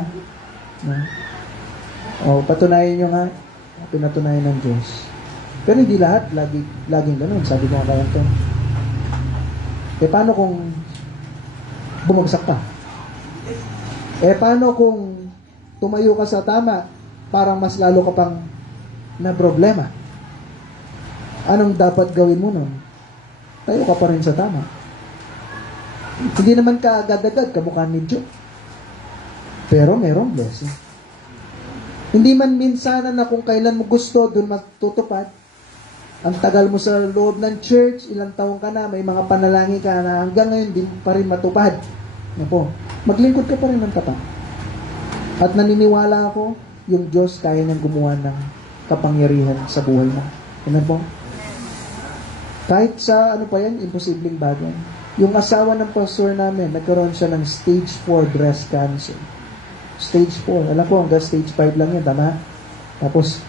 Patunayan nyo nga. Pinatunayan ng Diyos. Pero hindi lahat, laging ganun. Sabi ko nga kay Anton. Paano kung bumagsak pa? Paano kung tumayo ka sa tama, parang mas lalo ka pang na problema? Anong dapat gawin mo nun? Tayo ka pa rin sa tama. Hindi naman ka agad-agad kamukha ni Job. Pero merong blessing. Hindi man minsanan na kung kailan mo gusto, doon matutupad. Ang tagal mo sa loob ng church, ilang taong ka na, may mga panalangin ka na hanggang ngayon din pa rin matupad. Ano po? Maglingkod ka pa rin ng tapat. At naniniwala ako, yung Diyos kaya niyang gumawa ng kapangyarihan sa buhay mo. Ano po? Kahit sa ano pa yan, imposibleng bagay. Yung asawa ng pastor namin, nagkaroon siya ng stage 4 breast cancer. Stage 4. Alam ko, hanggang stage 5 lang yan, tama? Tapos,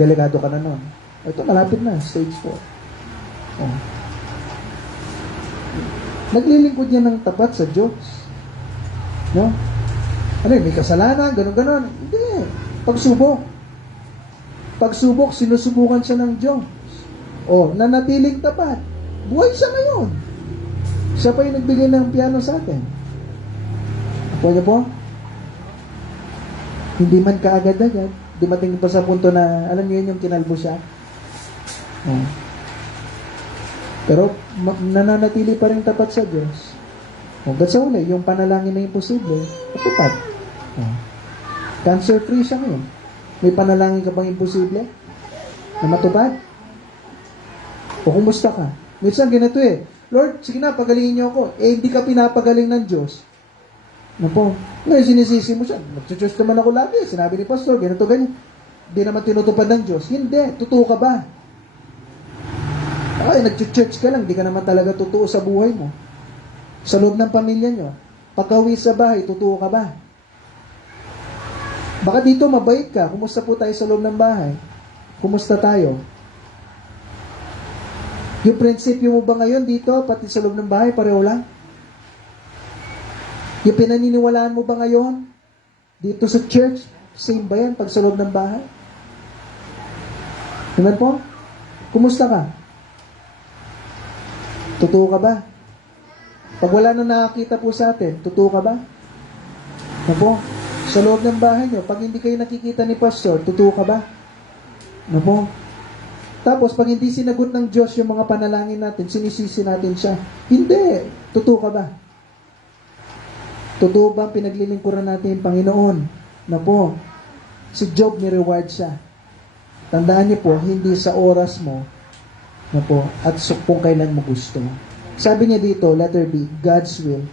delikado ka na nun. Ito, malapit na, stage 4. Oh. Naglilingkod niya ng tapat sa Diyos. No? Ano yun, may kasalanan, ganun-ganon. Hindi. Pagsubok. Pagsubok, sinusubukan siya ng Diyos. Nanatiling tapat. Buhay siya ngayon. Siya pa yung nagbigay ng piano sa atin. Apo niyo po? Hindi man kaagad-agad. Dumating pa sa punto na, alam niyo yun yung kinalbo siya. Pero nananatili pa rin tapat sa Diyos. Hanggang sa uli, yung panalangin na imposible, natupad. Cancer-free siya ngayon. May panalangin ka bang imposible na matupad? O kumusta ka? Minsan ganito eh, Lord, sige na, pagalingin niyo ako. Hindi ka pinapagaling ng Diyos. Ano po? Ngayon, sinisisi mo siya. Mag-church naman ako lagi. Sinabi ni Pastor, ganito, ganyan. Hindi naman tinutupad ng Diyos. Hindi. Totoo ka ba? Ay, nag-church ka lang. Hindi ka naman talaga totoo sa buhay mo. Sa loob ng pamilya nyo. Pagka-uwi sa bahay, totoo ka ba? Baka dito mabait ka. Kumusta po tayo sa loob ng bahay? Kumusta tayo? Yung prinsipyo mo ba ngayon dito, pati sa loob ng bahay, pareho lang? Yung pinaniniwalaan mo ba ngayon, dito sa church, same ba yan pag sa loob ng bahay? Naman po? Kumusta ka? Totoo ka ba? Pag wala na nakakita po sa atin, totoo ka ba? Ano po? Sa loob ng bahay nyo, pag hindi kayo nakikita ni Pastor, totoo ka ba? Ano po? Tapos, pag hindi sinagot ng Diyos yung mga panalangin natin, sinisisi natin siya. Hindi. Totoo ka ba? Totoo ba pinaglilingkuran natin yung Panginoon? Na po, si Job ni-reward siya. Tandaan niyo po, hindi sa oras mo, na po, at kung kailan mo gusto. Sabi niya dito, letter B, God's will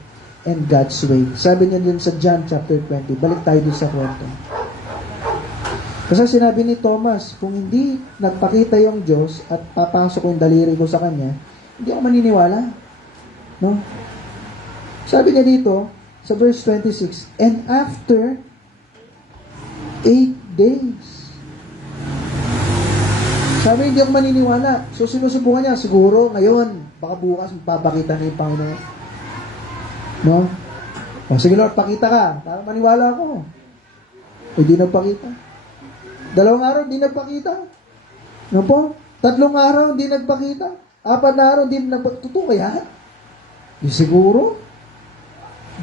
and God's way. Sabi niya din sa John chapter 20. Balik tayo din sa kwento. Kasi sinabi ni Thomas, kung hindi nagpakita yung Diyos at papasok yung daliri ko sa Kanya, hindi ako maniniwala. No? Sabi niya dito, sa verse 26, and after 8 days. Sabi, hindi ako maniniwala. So, sinusubukan niya, siguro ngayon, baka bukas, magpapakita na yung Panginoon. No? O, sige Lord, pakita ka. Para maniwala ako. Hindi nagpakita. 2 araw, hindi nagpakita. No po? 3 araw, hindi nagpakita. 4 na araw, hindi nagpakita. Totoo kaya? Di siguro.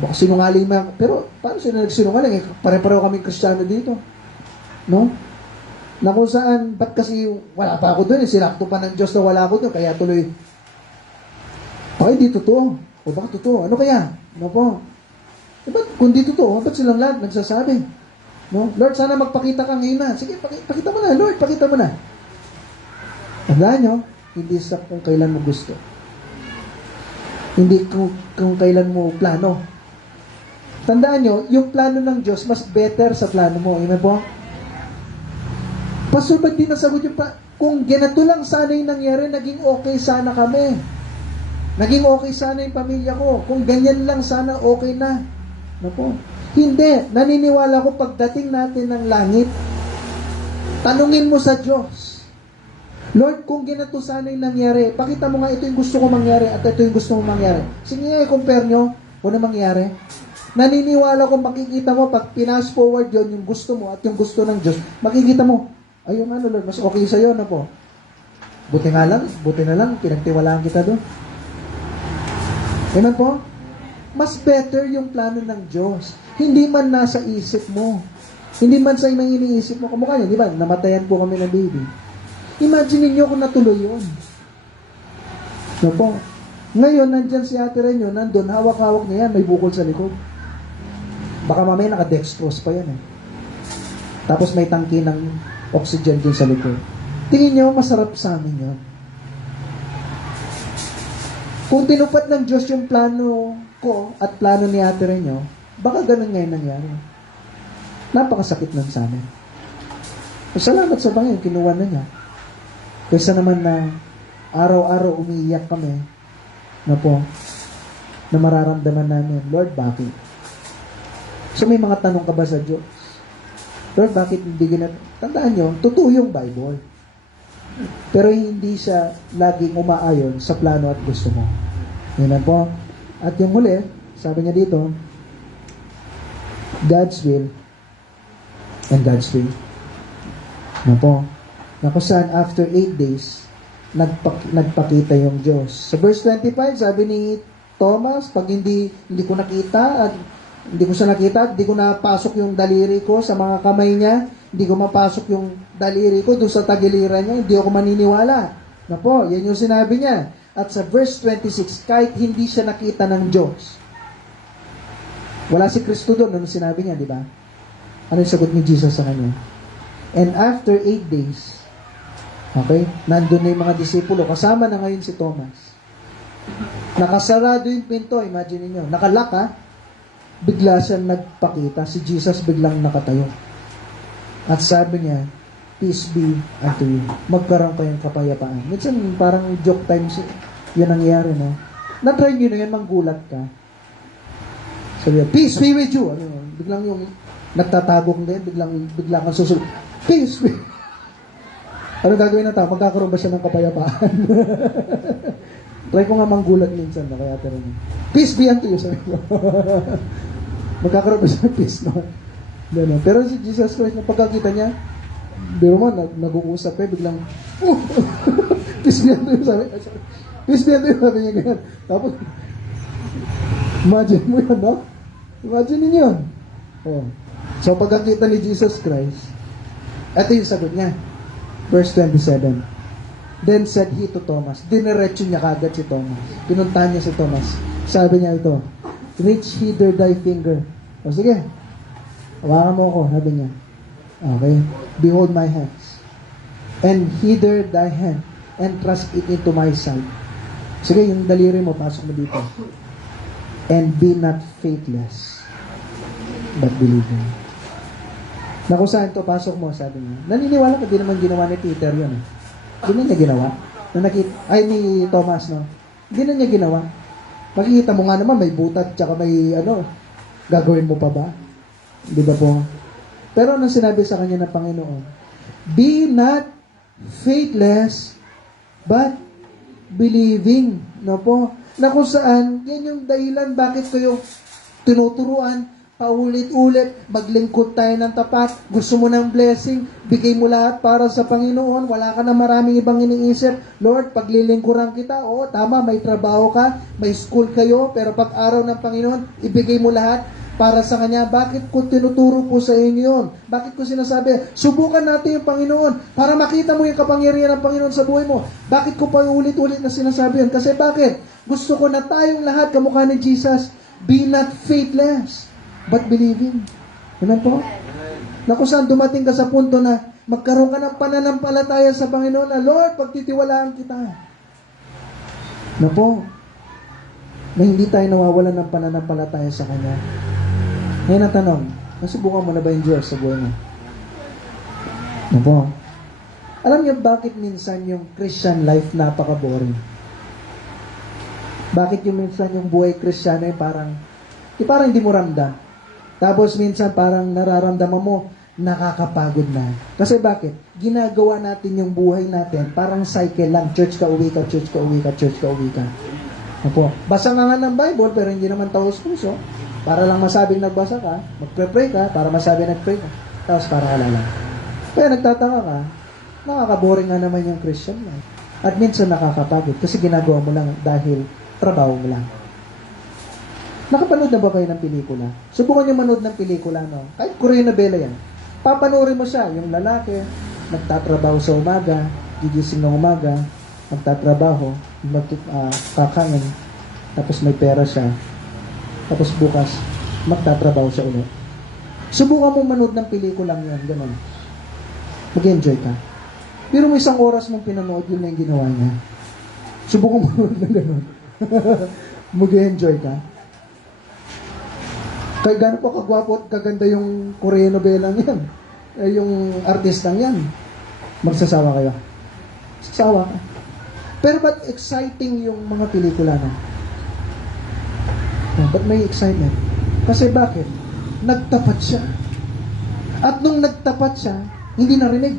Baka sinungaling mo. Pero, paano sila nagsinungaling? Pare-pareho kaming Kristiyano dito. No? Na kung saan, ba't kasi wala pa ako doon, sinakto pa ng Diyos na wala ako doon, kaya tuloy, okay, di totoo. O baka totoo? Ano kaya? No po? Ba't kung di totoo, ba't silang lahat nagsasabi? No? Lord, sana magpakita ka ngayon na. Sige, pakita mo na. Lord, pakita mo na. Tandaan nyo, hindi sa kung kailan mo gusto. Hindi kung kailan mo plano. Tandaan nyo, yung plano ng Diyos, mas better sa plano mo. Amen po? Pastor, ba't di nasagot yung kung ganito lang sana yung nangyari, naging okay sana kami. Naging okay sana yung pamilya ko. Kung ganyan lang sana, okay na. Ano po? Hindi. Naniniwala ko pagdating natin ng langit, tanungin mo sa Diyos, Lord, kung ganito sana yung nangyari, pakita mo nga ito yung gusto ko mangyari at ito yung gusto mo mangyari. Sige nga, i-compare nyo kung ano mangyari. Naniniwala ko makikita mo pag pinas forward yon yung gusto mo at yung gusto ng Diyos, makikita mo, ayun ano Lord, mas okay sa'yo na po. Buti na lang, pinagtiwalaan kita doon. Amen po? Mas better yung plano ng Diyos. Hindi man nasa isip mo. Hindi man sa imang iniisip mo. Kamukha niya, di ba? Namatayan po kami ng baby. Imagine niyo kung natuloy yun. No po? Ngayon, nandyan si Ate Renyo, nandun, hawak-hawak niya yan, may bukol sa likod. Baka mamaya naka-dextrose pa yan eh. Tapos may tangki ng oxygen dun sa likod. Tingin niyo, masarap sa amin yun. Kung tinupad ng Diyos yung plano ko at plano ni Ate Renyo, baka ganun ngayon nangyari. Napakasakit nun sa amin. Salamat sa Panginoon, kinuha na niya. Kaysa naman na araw-araw umiiyak kami na po, na mararamdaman namin, Lord, bakit? So may mga tanong ka ba sa Diyos? Lord, bakit hindi ganun? Tandaan nyo, totoo yung Bible. Pero hindi siya laging umaayon sa plano at gusto mo. Yan po. At yung huli, sabi niya dito, God's will and God's way. Yan po. Na kung saan after 8 days, nagpakita yung Diyos. Sa verse 25, sabi ni Thomas, pag hindi ko nakita, at hindi ko siya nakita, hindi ko napasok yung daliri ko sa mga kamay niya, hindi ko mapasok yung daliri ko doon sa tagiliran niya, hindi ako maniniwala. Na po, yan yung sinabi niya. At sa verse 26, kahit hindi siya nakita ng Diyos, wala si Kristo doon, ano sinabi niya, di ba? Ano yung sagot ni Jesus sa kanya? And after 8 days, okay, nandun na yung mga disipulo, kasama na ngayon si Thomas. Nakasarado yung pinto, imagine niyo, nakalak ha, bigla siyang nagpakita, si Jesus biglang nakatayo. At sabi niya, peace be unto you. Magkaroon kayong kapayapaan. Minsan parang joke times yun nangyari, no? Na-try nyo na yan, manggulat ka. Sabi niya, peace be with you. Ano, biglang yung nagtatagok din, biglang kang susunod. Peace be. Ano gagawin na tao? Magkakaroon ba siya ng kapayapaan? Try ko nga manggulat minsan, no? Kaya pero peace be unto you. Sabi ko. Magkakaroon ba siya ng peace, no? Pero si Jesus Christ, nung pagkakita niya, biro mo, nag-uusap eh, biglang, peace be unto you, sabi niya ganyan. Tapos, imagine mo yan, no? Imagine niyo yun. Oh. So, pagkakita ni Jesus Christ, ito yung sagot niya. Verse 27. Then said he to Thomas, diniretso niya kagad si Thomas. Pinuntahan niya si Thomas. Sabi niya ito, reach hither thy finger. O sige, hawakan mo ako, sabi niya. Okay, behold my hands. And hither thy hand, and thrust it into my side. Sige, yung daliri mo, pasok mo dito. And be not faithless, but believing. Naku, saan to? Pasok mo, sabi niya. Naniniwala ka, di naman ginawa ni Peter yun. Di na niya ginawa. Ni Thomas, no? Di na niya ginawa. Makikita mo nga naman, may butat, tsaka may, gagawin mo pa ba? Di ba po? Pero anong sinabi sa kanya ng Panginoon? Be not faithless, but believing. No po? Na kung saan, yan yung dahilan bakit kayo tinuturuan, paulit-ulit, maglingkod tayo ng tapat, gusto mo ng blessing, bigay mo lahat para sa Panginoon, wala ka na maraming ibang iniisip, Lord, paglilingkuran kita, oo, tama, may trabaho ka, may school kayo, pero pag araw ng Panginoon, ibigay mo lahat para sa Kanya. Bakit ko tinuturo po sa inyo yun? Bakit ko sinasabi, subukan natin yung Panginoon para makita mo yung kapangyarihan ng Panginoon sa buhay mo. Bakit ko pa ulit-ulit na sinasabi yun? Kasi bakit? Gusto ko na tayong lahat kamukha ni Jesus, be not faithless, but believing. Amen po? Na kung saan dumating ka sa punto na magkaroon ka ng pananampalataya sa Panginoon na, Lord, pagtitiwalaan kita. Na po, na hindi tayo nawawalan ng pananampalataya sa Kanya. Ngayon ang tanong, nasubukan mo na ba yung Diyos sa buhay mo? Na po, alam niyo bakit minsan yung Christian life napaka-boring? Bakit yung minsan yung buhay Kristiyano yung parang hindi mo ramdam? Tapos minsan parang nararamdaman mo, nakakapagod na. Kasi bakit? Ginagawa natin yung buhay natin, parang cycle lang. Church ka, uwi ka, church ka, uwi ka, church ka, uwi ka. Opo. Basa nga ng Bible, pero hindi naman taos puso. Para lang masabing nagbasa ka, magpre-pray ka, para masabing nag-pray ka. Tapos para ka lang. Kaya nagtataka ka, nakaka-boring nga naman yung Christian life. At minsan nakakapagod, kasi ginagawa mo lang dahil trabaho mo lang. Nakapanood na ba kayo ng pelikula? Subukan nyo manood ng pelikula, no? Kahit Korean novela yan. Papanoorin mo siya, yung lalaki, nagtatrabaho sa umaga, gigising ng umaga, nagtatrabaho, kakain, tapos may pera siya, tapos bukas, magtatrabaho siya ulit. Subukan mo manood ng pelikulang yan, gano'n. Mag-enjoy ka. Pero mo isang oras mong pinanood, yun na yung ginawa niya. Subukan mo manood ng gano'n. Mag-enjoy ka. Kaya gano'n pa kagwapo at kaganda yung Korean novelang yan. Yung artistang yan. Magsasawa kayo. Sasawa ka. Pero ba't exciting yung mga pelikula na? Ba't may excitement? Kasi bakit? Nagtapat siya. At nung nagtapat siya, hindi narinig.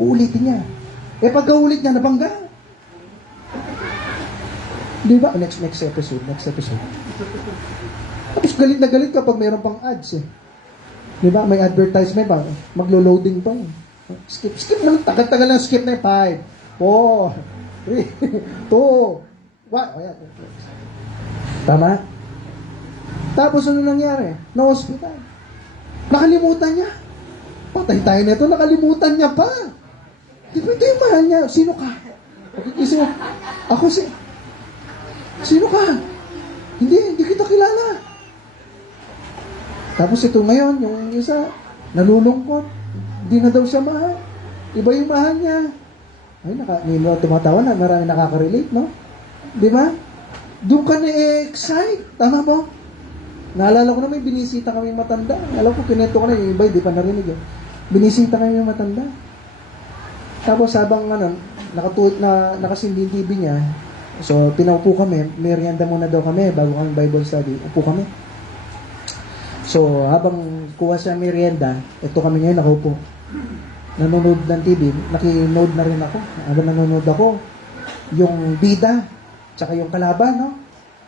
Uulitin niya. Pagka-ulit niya, nabangga. Di ba? Next episode. Tapos galit na galit kapag mayroon pang ads eh. Di ba? May advertisement pa. Maglo-loading pa. Skip lang. Tagal-tagal lang skip na 5, 4, 3, 2, 1. Ayan. Tama? Tapos ano nangyari? Na-hospital. Nakalimutan niya. Patay tayo nito, nakalimutan niya pa. Di ba ito yung mahal niya? Sino ka? Pagkikisip mo, ako sino ka? Hindi kita kilala. Tapos ito ngayon, yung isa, nalulungkot. Hindi na daw siya mahal. Iba yung mahal niya. Ay, tumatawa na, marami nakaka-relate, no? Di ba? Doon ka na-excite. Tama mo? Naalala ko na may binisita kami matanda. Alam ko, kinento ko na, yung iba, hindi pa narinig. Binisita kami yung matanda. Tapos habang nakatuot na nakasinding TV niya, so pinaupo kami, merienda muna daw kami bago kami Bible study. Upo kami. So habang kuha siya merienda, ito kami ngayon nakaupo. Nanonood ng TV, nakinood na rin ako. Habang nanonood ako, yung bida, tsaka yung kalaban, no?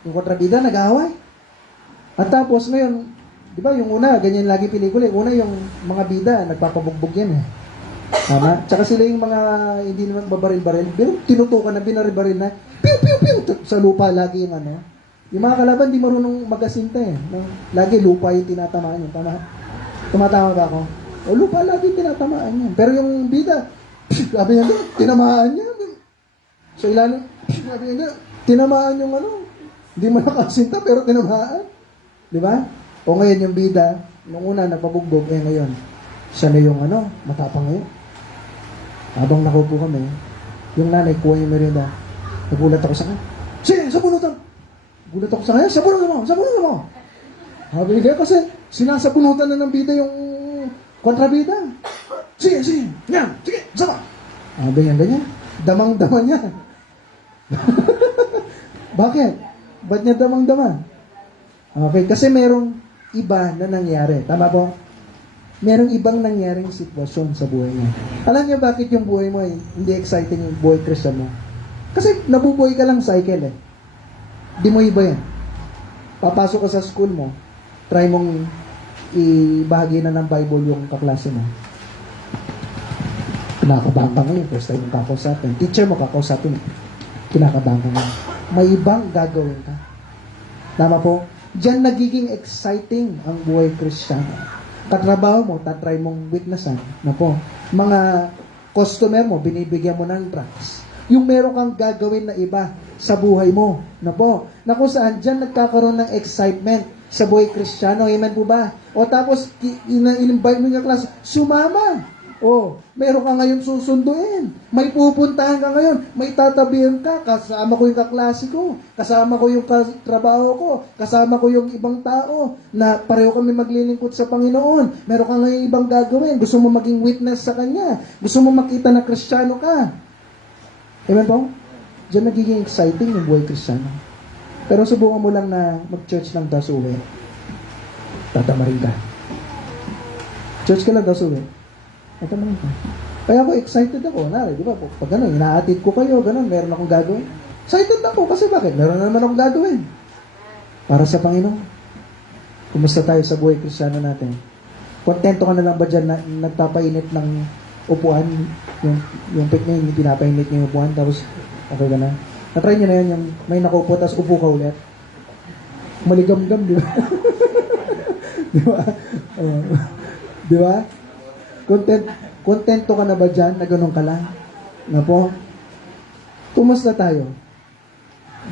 Yung kontrabida, nag-aaway. At tapos ngayon, di ba yung una, ganyan lagi pelikula. Una yung mga bida, nagpapabugbog yan eh. Tama? Tsaka sila yung mga hindi naman babaril-baril. Pero tinutukan na, binaril-baril na, piu, piu, piu, sa lupa lagi yung ano. Yung mga kalaban, di marunong magasinta eh. No? Lagi lupa yung tinatamaan yun. Tama? Tumatama ba ako? O lupa lagi yung tinatamaan yun. Pero yung bida, sabi niya, tinamaan niya. sa ilalim. Sabi niya, tinamaan yung ano. Hindi mo nakasinta, pero tinamaan. Di ba? O ngayon yung bida, nung una nagpabugbog, ngayon, siya na yung ano, matapang ngayon. Habang nakaupo kami, yung nanay, kuha yung merienda. Nagulat ako sa kanya. Sige, sabunutan! Gulat ako sa kanya, sabunutan mo! Sabi niya, kasi sinasabunutan na ng bida yung kontrabida. Sige, yan, sige, sama! Sabi niya, ganyan. Damang-dama niya. Bakit? Ba't niya damang-dama? Okay, kasi merong iba na nangyari. Tama po? Merong ibang nangyaring sitwasyon sa buhay niya. Alam niyo bakit yung buhay mo ay hindi exciting yung buhay Christian mo? Kasi nabubuhay ka lang cycle eh. Di mo iba yan. Papasok ka sa school mo, try mong ibahagi na ng Bible yung kaklase mo. Kinakabahan ka ngayon, first time mong kakausapin. Teacher mo kakausapin, kinakabahan ka ngayon. May ibang gagawin ka. Tama po? Diyan nagiging exciting ang buhay Kristiyano. Katrabaho mo, tatry mong witnessan. Na po, mga customer mo, binibigyan mo ng drugs. Yung meron kang gagawin na iba sa buhay mo. Na po, na kung saan diyan nagkakaroon ng excitement sa buhay Kristiyano. Amen po ba? O tapos, in-invite mo yung klase, sumama. O, meron ka ngayon susunduin. May pupuntahan ka ngayon. May tatabihan ka. Kasama ko yung kaklase ko. Kasama ko yung katrabaho ko. Kasama ko yung ibang tao na pareho kami maglilingkod sa Panginoon. Meron ka ngayon ibang gagawin. Gusto mo maging witness sa Kanya. Gusto mo makita na Kristiyano ka. Amen po? Diyan nagiging exciting yung buhay Kristiyano. Pero subukan mo lang na mag-church lang tapos uwi. Tatamarin ka. Church ka lang tapos uwi. Tatamarin ka. Kaya ako excited ako. Di ba? Pag gano'n, inaatid ko kayo, gano'n, meron akong gagawin. Excited ako kasi bakit? Meron na naman akong gagawin. Para sa Panginoon. Kumusta tayo sa buhay Kristiyano natin? Kontento ka na lang ba dyan na nagpapainit ng upuan? Yung pick na yun, pinapainit niya yung upuan, tapos okay ka na. Na-try niyo na yun, yung may nakaupo, tapos upo ka ulit. Maligam-gam, di ba? Di ba? Di ba? Kontento ka na ba dyan na ganun ka lang? Na po? Kumusta tayo?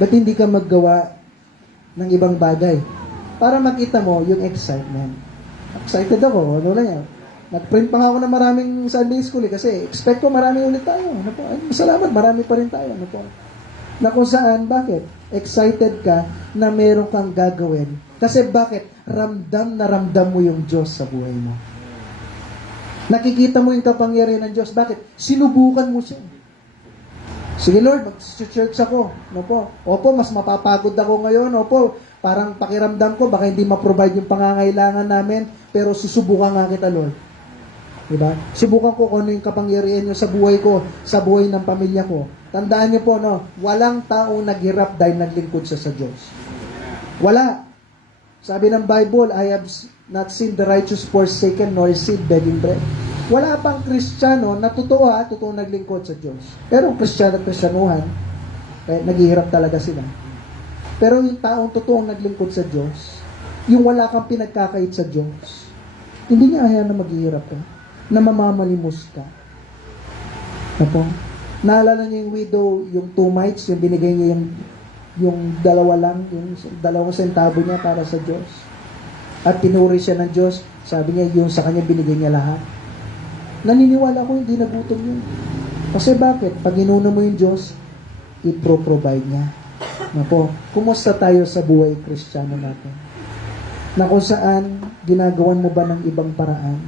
Ba't hindi ka maggawa ng ibang bagay? Para makita mo yung excitement. Excited ako. Ano lang yan? Nag-print pa nga ako ng maraming Sunday school kasi expect ko marami ulit tayo. Ano po? Ay, salamat, marami pa rin tayo. Ano po? Na kung saan, bakit? Excited ka na meron kang gagawin. Kasi bakit? Ramdam na ramdam mo yung Diyos sa buhay mo. Nakikita mo yung kapangyarihan ng Diyos. Bakit? Sinubukan mo siya. Sige Lord, mag-church ako. Ano po? Opo, mas mapapagod ako ngayon. Opo, parang pakiramdam ko, baka hindi ma-provide yung pangangailangan namin, pero susubukan nga kita, Lord. Diba? Subukan ko kung ano yung kapangyarihan nyo sa buhay ko, sa buhay ng pamilya ko. Tandaan niyo po, no, walang taong naghirap dahil naglingkod siya sa Diyos. Wala. Sabi ng Bible, I have not seen the righteous forsaken nor seed begging bread. Wala pang Kristiyano na totoo naglingkod sa Diyos. Pero Kristiyano at Kristyanuhan, naghihirap talaga sila. Pero yung taong totoong naglingkod sa Diyos, yung wala kang pinagkakait sa Diyos, hindi niya hayaan na maghihirap ka, na mamamalimos ka. Ano? Naalala niyo yung widow, yung 2 mites, yung binigay niya yung dalawa lang, yung 2 sentabo niya para sa Diyos. At pinuri siya ng Diyos, sabi niya, yung sa kanya binigay niya lahat. Naniniwala ko hindi nagutom yun. Kasi bakit? Pag inuno mo yung Diyos, i-provide niya. Na po, kumusta tayo sa buhay Kristiyano natin? Na kung saan, ginagawan mo ba ng ibang paraan?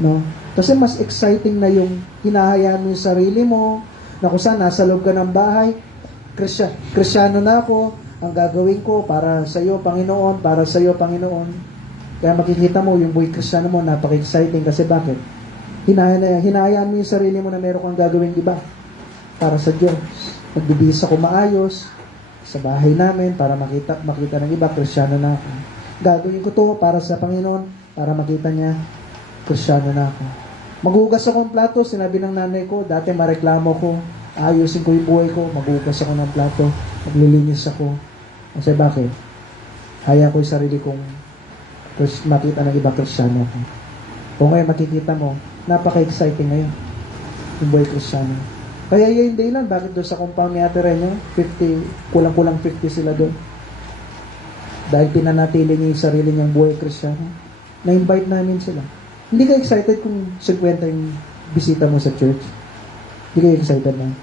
No? Kasi mas exciting na yung hinahayaan mo yung sarili mo, na kung saan, nasa loob ka ng bahay, Kristiyano na ako, ang gagawin ko para sa iyo, Panginoon, para sa iyo, Panginoon. Kaya makikita mo, yung buhay Kristiyano mo, napaka-exciting. Kasi bakit? Hinahayaan mo yung sarili mo na meron kang gagawin iba para sa Diyos. Magbibihis ako maayos sa bahay namin para makita ng iba, Kristiyano na ako. Gagawin ko to para sa Panginoon, para makita niya, Kristiyano na ako. Maghugas akong plato, sinabi ng nanay ko, dati mareklamo ko, ayusin ko yung buhay ko, maghugas ako ng plato, maglilinis ako. Kasi bakit? Haya ko yung sarili kong makita ng iba, Kristiyano ako. O ngayon makikita mo, napaka-exciting ngayon yung buhay Kristiyano. Kaya yun day lang, bakit doon sa compound ni Ate Renyo, 50, kulang-kulang 50 sila doon. Dahil pinanatili niya yung sarili niyang buhay Kristiyano. Na-invite namin sila. Hindi ka excited kung 50 yung bisita mo sa church? Hindi ka excited na?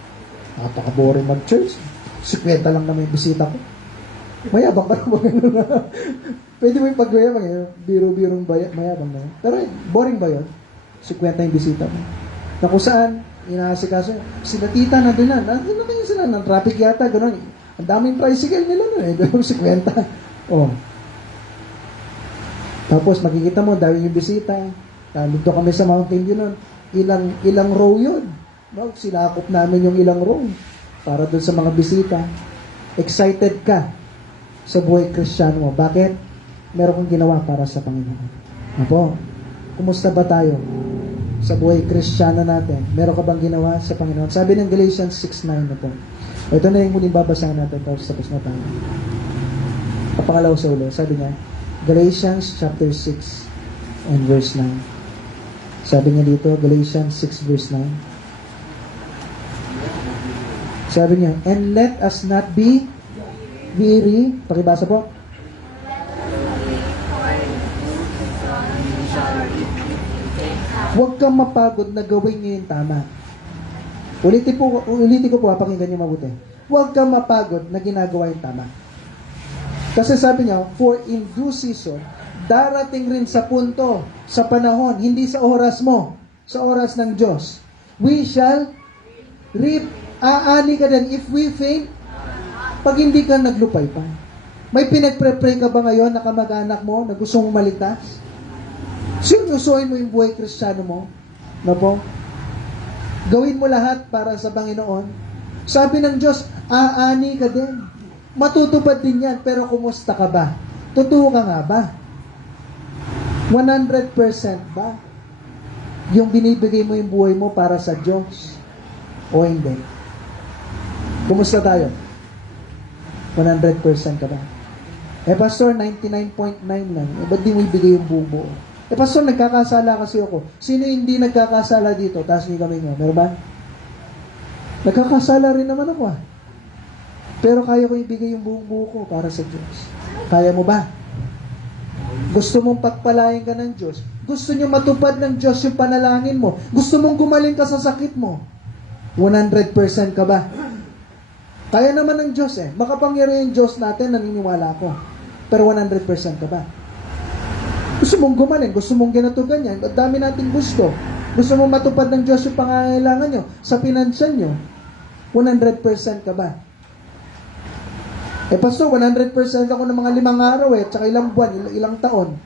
Napaka-boring mag-church. 50 lang naman yung bisita ko. Mayabang ka naman. Pwede mo yung pag-mayabang eh. Biro-birong mayabang na yun. Pero boring ba yun? 50 yung bisita mo. Na kung saan, inaasikaso, sila tita nandun na. Nandun na kayo sila ng traffic yata. Ganun. Ang daming tricycle nila na eh. 50. Oh. Tapos makikita mo, dahil yung bisita. Dito kami sa Mountain View nun. Ilang row yun. No? Sinakop namin yung ilang row. Para dun sa mga bisita. Excited ka sa buhay Kristiyano mo. Bakit? Meron kong ginawa para sa Panginoon. Apo, kumusta ba tayo sa buhay Kristiyano natin? Meron ka bang ginawa sa Panginoon? Sabi ng Galatians 6:9 na po. Ito na yung muling babasahin natin tapos tapos na tayo. Kapangalaw sa ulo. Sabi niya, Galatians chapter 6 and verse 9. Sabi niya dito, Galatians 6 verse 9. Sabi niya, and let us not be weary. Pakibasa po. Huwag kang mapagod na gawin niyo yung tama. Ulitin ko po, pakinggan niyo mabuti. Huwag kang mapagod na ginagawa yung tama. Kasi sabi niya, for in due season, darating rin sa punto, sa panahon, hindi sa oras mo, sa oras ng Diyos. We shall reap. Aani ka din if we faint, pag hindi ka naglupay pa. May pinagpre-pray ka ba ngayon na kamag-anak mo na gusto mong maligtas? Seryosohin mo yung buhay Kristiyano mo. No po? Gawin mo lahat para sa Panginoon. Sabi ng Diyos, aani ka din. Matutupad din yan, pero kumusta ka ba? Totoo ka nga ba? 100% ba? Yung binibigay mo yung buhay mo para sa Diyos? O hindi? Kumusta tayo? 100% ka ba? Eh, Pastor, 99.9 lang. Eh, ba't di mo ibigay yung buo? Eh, Pastor, nagkakasala kasi ako. Sino hindi nagkakasala dito? Taas niyo kami nyo. Meron ba? Nagkakasala rin naman ako Pero kaya ko ibigay yung buong buo ko para sa Diyos. Kaya mo ba? Gusto mong pagpalain ka ng Diyos? Gusto niyo matupad ng Diyos yung panalangin mo? Gusto mong gumaling ka sa sakit mo? 100% ka ba? Kaya naman ng Diyos Makapangyarihan yung Diyos natin, naniniwala ako. Pero 100% ka ba? Gusto mong gumaling, gusto mong ganito ganyan, at dami nating gusto. Gusto mong matupad ng Diyos yung pangangailangan nyo, sa pinansyal nyo, 100% ka ba? Eh, Pastor, 100% ako ng mga 5 araw tsaka ilang buwan, ilang taon.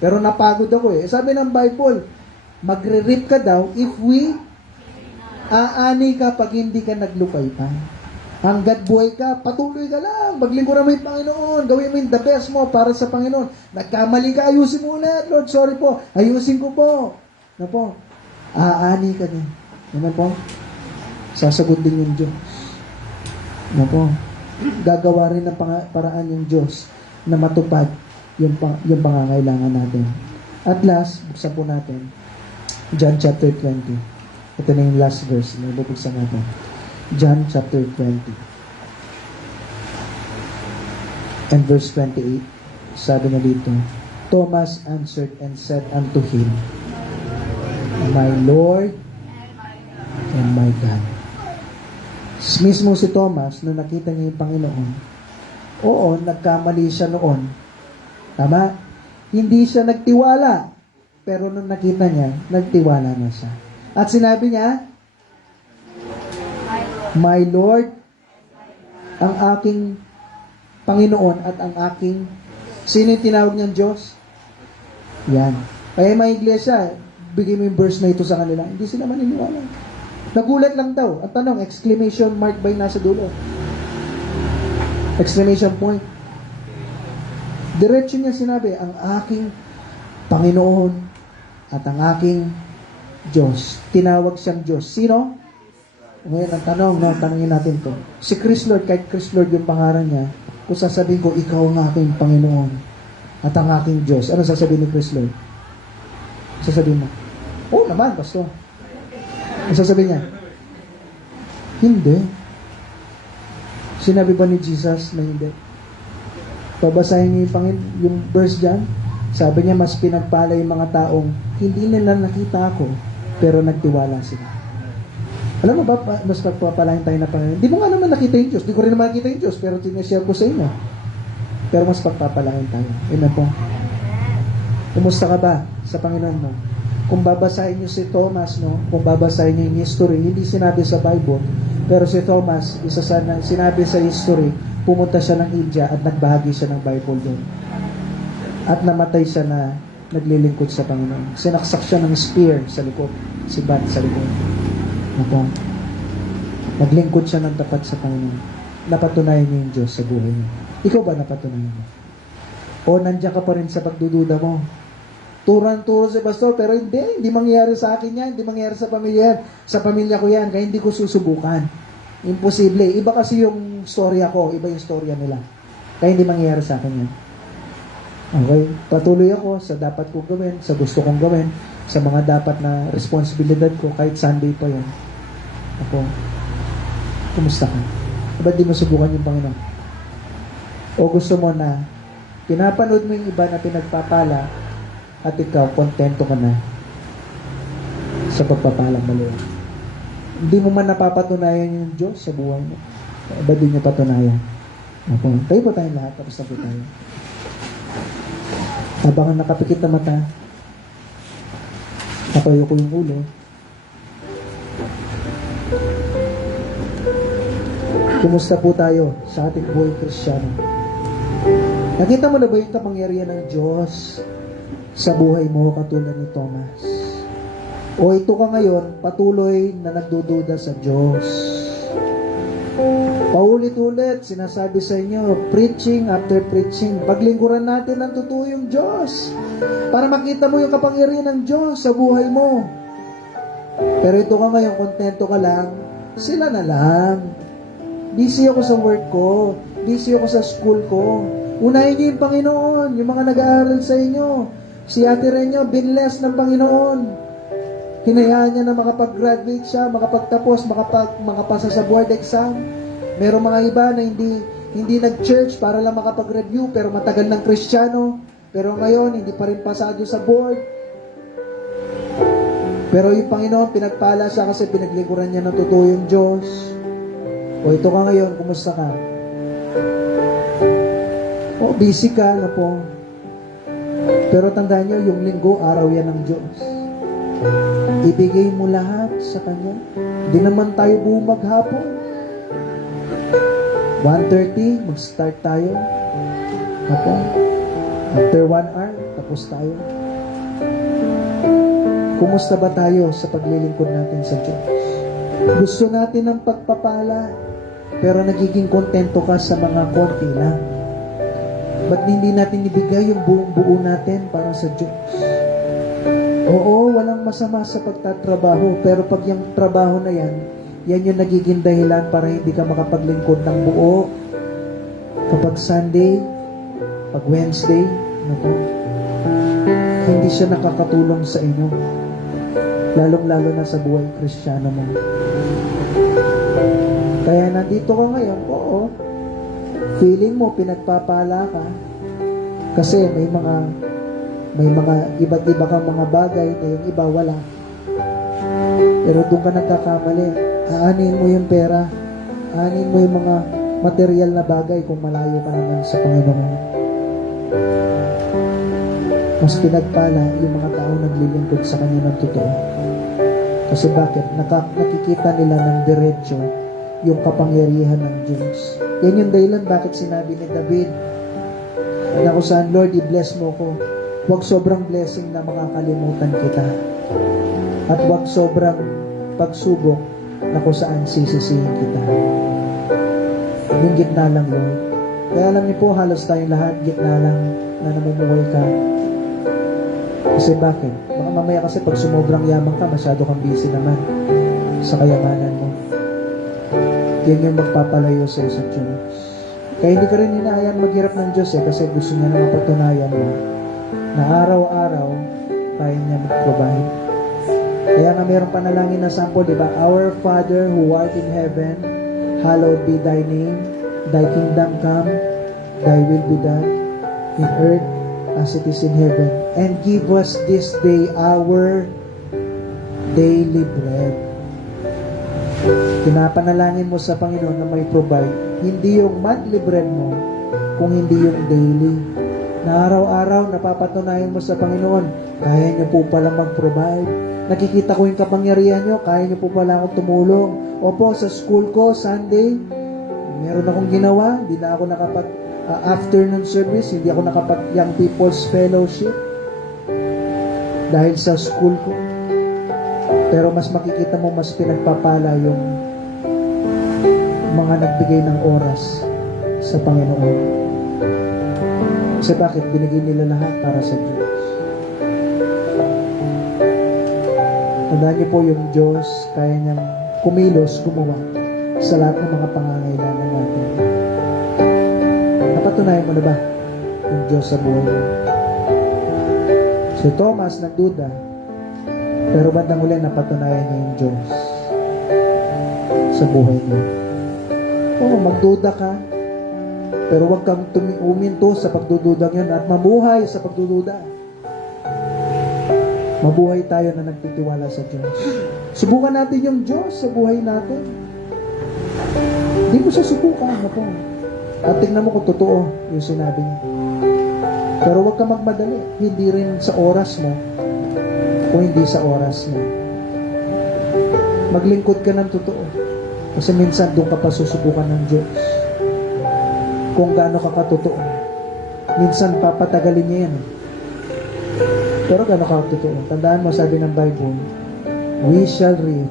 Pero napagod ako Sabi ng Bible, magre-reap ka daw if we aani ka pag hindi ka naglupay pa. Hanggat buhay ka, patuloy ka lang. Maglingkuran mo yung Panginoon. Gawin mo yung the best mo para sa Panginoon. Nagkamali ka, ayusin mo ulit. Lord, sorry po. Ayusin ko po. Ano po? Aani ka din. Ano po? Sasagot din yung Diyos. Ano po? Gagawa rin ng paraan yung Diyos na matupad yung pangangailangan natin. At last, buksan po natin. John chapter 20. Ito na yung last verse na bubuksan natin. John chapter 20 and verse 28. Sabi na dito, Thomas answered and said unto him, My Lord and my God. Mismo si Thomas, nung nakita niya yung Panginoon, oo, nagkamali siya noon. Tama? Hindi siya nagtiwala. Pero nung nakita niya, nagtiwala na siya. At sinabi niya, My Lord, ang aking Panginoon at ang aking, sino yung tinawag niyang Diyos? Yan. Kaya mga iglesia, bigay mo yung verse na ito sa kanila. Hindi sila maniniwala. Nagulat lang daw. Ang tanong, exclamation mark ba yung nasa dulo? Exclamation point. Diretso niya sinabi, ang aking Panginoon at ang aking Diyos. Tinawag siyang Diyos. Sino? Ngayon, ang tanongin natin to. Si Chris Lord, kahit Chris Lord yung pangalan niya, kung sasabihin ko, ikaw ang aking Panginoon at ang aking Diyos, ano sasabihin ni Chris Lord? Sasabihin mo, oo naman, Pastor. Ano sasabihin niya? Hindi. Sinabi ba ni Jesus na hindi? Babasahin niyo yung verse dyan. Sabi niya, mas pinagpala yung mga taong hindi nila nakita ako, pero nagtiwala sila. Alam mo ba, mas pagpapalain tayo na Panginoon. Di mo nga naman nakita yung Diyos. Di ko rin naman nakita yung Diyos, pero tinashare ko sa inyo. Pero mas pagpapalain tayo. Amen po. Kumusta ka ba sa Panginoon mo? Kung babasahin niyo si Thomas, no? Kung babasahin niyo yung history, hindi sinabi sa Bible, pero si Thomas, sinabi sa history, pumunta siya ng India at nagbahagi siya ng Bible doon. At namatay siya na naglilingkod sa Panginoon. Sinaksak siya ng spear sa likod. Si Bat sa likod. Ako. Naglingkod siya ng tapat sa Panginoon. Napatunayan niya yung Diyos sa buhay niya. Ikaw ba napatunayan mo? O nandiyan ka pa rin sa pagdududa mo? Turan-turo si pastor, pero hindi mangyayari sa akin yan, hindi mangyayari sa pamilya yan. Sa pamilya ko yan, kaya hindi ko susubukan. Imposible. Iba kasi yung storya ko, iba yung storya nila. Kaya hindi mangyayari sa akin yan. Okay? Patuloy ako sa dapat kong gawin, sa gusto kong gawin, sa mga dapat na responsibilidad ko, kahit Sunday pa yan. Ako, kumusta ka? Ba't di mo subukan yung Panginoon? O gusto mo na pinapanood mo yung iba na pinagpapala at ikaw, kontento ka na sa pagpapalang mali. Hindi mo man napapatunayan yung Diyos sa buhay mo. Ba't di niyo patunayan? Okay. Tayo po tayong lahat, tapos na po tayo. Habang nakapikit na mata, natayo ko yung ulo. Kumusta po tayo sa ating buhay Kristiyano? Nakita mo na ba yung kapangyarihan ng Diyos sa buhay mo katulad ni Thomas? O ito ka ngayon, patuloy na nagdududa sa Diyos? Paulit-ulit, sinasabi sa inyo, preaching after preaching, paglingkuran natin ng totoo yung Diyos para makita mo yung kapangyarihan ng Diyos sa buhay mo. Pero ito ka ngayon, kontento ka lang, sila na lang. Busy ako sa work ko, busy ako sa school ko. Unahin niyo yung Panginoon, yung mga nag-aaral sa inyo. Si Ate Renyo, binless ng Panginoon. Hinayaan niya na makapag-graduate siya, makapagtapos, makapasa sa board exam. Merong mga iba na hindi nag-church para lang makapag-review, pero matagal ng Kristiyano. Pero ngayon, hindi pa rin pasado sa board. Pero yung Panginoon, pinagpala siya kasi pinaglingkuran niya ng totoo yung Diyos. O ito ka ngayon, kumusta ka? O busy ka, ano po? Pero tandaan niyo, yung linggo, araw yan ng Diyos. Ibigay mo lahat sa Kanya. Di naman tayo buong maghapon. 1:30, mag-start tayo. Ako. After 1 hour, tapos tayo. Kumusta ba tayo sa paglilingkod natin sa Diyos? Gusto natin ng pagpapala, pero nagiging kontento ka sa mga konti lang. Ba't hindi natin ibigay yung buong buo natin para sa Diyos? Oo, walang masama sa pagtatrabaho, pero pag yung trabaho na yan yung nagiging dahilan para hindi ka makapaglingkod ng buo. Kapag Sunday, pag Wednesday, hindi siya nakakatulong sa inyo. Lalong-lalo na sa buhay Kristiyano mo. Kaya nandito ko ngayon, oo, feeling mo pinagpapala ka kasi may mga iba't iba kang mga bagay na yung iba wala. Pero doon ka nagkakamali. Aanin mo yung pera, aanin mo yung mga material na bagay kung malayo ka naman sa Panginoon. Mas pinagpala yung mga tao naglilingkod sa Kanya ng totoo. Kasi bakit? Nakikita nila ng diretso yung kapangyarihan ng Diyos. Yan yung dahilan bakit sinabi ni David na kung saan, Lord, i-bless mo ko. Huwag sobrang blessing na makakalimutan kita. At huwag sobrang pagsubok na kung saan sisisihin kita. Yung gitna lang, Lord. Kaya alam niyo po, halos tayong lahat, gitna lang na namumuhay ka. Kasi bakit? Baka mamaya kasi pag sumobrang yaman ka, masyado kang busy naman sa kayamanan mo. Yan yung magpapalayo sa sa Diyos. Kaya hindi ka rin hinahayang maghirap ng Diyos kasi gusto niya na mapatunayan mo na araw-araw kaya niya mag-provide. Kaya nga mayroong panalangin na sample, di ba? Our Father who art in heaven, hallowed be thy name. Thy kingdom come, thy will be done in earth as it is in heaven. And give us this day our daily bread. Pinapanalangin mo sa Panginoon na may provide. Hindi yung monthly bread mo, kung hindi yung daily. Na araw-araw napapatunayan mo sa Panginoon, kaya niyo po pala mag-provide. Nakikita ko yung kapangyarihan niyo, kaya niyo po pala akong tumulong. Opo, sa school ko, Sunday, meron akong ginawa, hindi na ako nakapag afternoon service, hindi ako nakapag Young People's Fellowship dahil sa school ko. Pero mas makikita mo, mas pinagpapala yung mga nagbigay ng oras sa Panginoon. Kasi bakit? Binigay nila lahat para sa Diyos. Tandaan niyo po yung Diyos, kaya niyang kumilos, gumawa sa lahat ng mga pangangailangan natin. Napatunayan mo na ba yung Diyos sa buhay mo? Si Thomas nagduda, pero bandang uli napatunayan niya yung Diyos sa buhay niya. Oo, magduda ka, pero huwag kang uminto sa pagdududang yun at mabuhay sa pagdududa. Mabuhay tayo na nagtitiwala sa Diyos. Subukan natin yung Diyos sa buhay natin. Hindi mo siya subukan. Ako. At tingnan mo kung totoo yung sinabi niya. Pero huwag ka magmadali. Hindi rin sa oras mo kung hindi sa oras mo. Maglingkod ka ng totoo. Kasi minsan doon ka pa susubukan ng Diyos. Kung gaano ka katotoo. Minsan papatagalin niya yan. Pero gaano ka katotoo. Tandaan mo, sabi ng Bible, we shall reap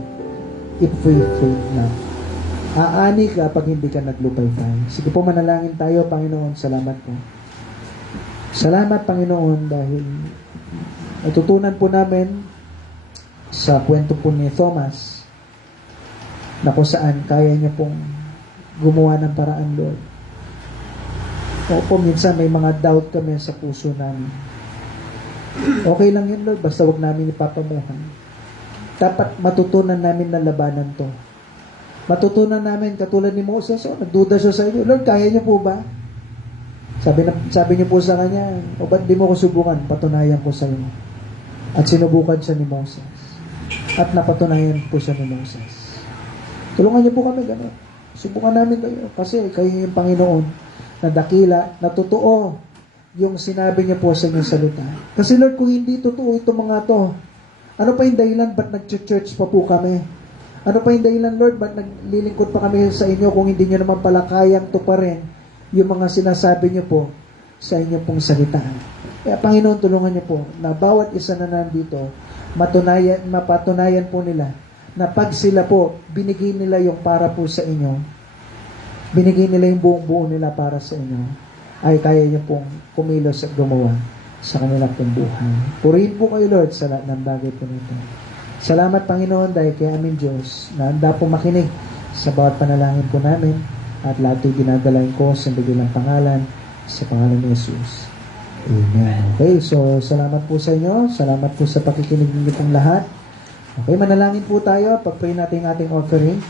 if we faint not. Aani ka pag hindi ka naglupay-pay. Sige po, manalangin tayo, Panginoon. Salamat po. Salamat, Panginoon, dahil natutunan po namin sa kwento po ni Thomas na kung saan kaya niya pong gumawa ng paraan, Lord. Opo, minsan may mga doubt kami sa puso namin. Okay lang yun, Lord, basta wag namin ipapamuhan. Dapat matutunan namin na labanan to. Matutunan namin, katulad ni Moses, nagduda siya sa inyo, Lord, kaya niyo po ba? Sabi niyo po sa kanya, o ba't di mo ko subukan? Patunayan ko sa iyo. At sinubukan siya ni Moses. At napatunayan po siya ni Moses. Tulungan niyo po kami, gano'n. Subukan namin kayo. Kasi kayo yung Panginoon na dakila, na totoo yung sinabi niya po sa inyong salita. Kasi Lord, kung hindi totoo itong mga to, ano pa yung dahilan ba't nag-church pa po kami? Ano pa yung dahilan, Lord, ba't naglilingkod pa kami sa inyo kung hindi nyo naman pala kayang tuparin yung mga sinasabi niyo po sa inyong pong salita? Kaya Panginoon, tulungan niyo po na bawat isa na nandito, mapatunayan po nila na pag sila po, binigay nila yung para po sa inyo, binigay nila yung buong-buo nila para sa inyo, ay kaya niyo pong kumilos at gumawa sa kanilang pong buhay. Purihin po kayo, Lord, sa lahat ng bagay po nito. Salamat, Panginoon, dahil kay aming Diyos na handa po makinig sa bawat panalangin po namin at lahat ito'y dinadalain ko sa bigilang pangalan sa pangalan ni Jesus. Amen. Okay, so salamat po sa inyo. Salamat po sa pakikinig ninyo pong lahat. Okay, manalangin po tayo. Pag-pray natin ating offering.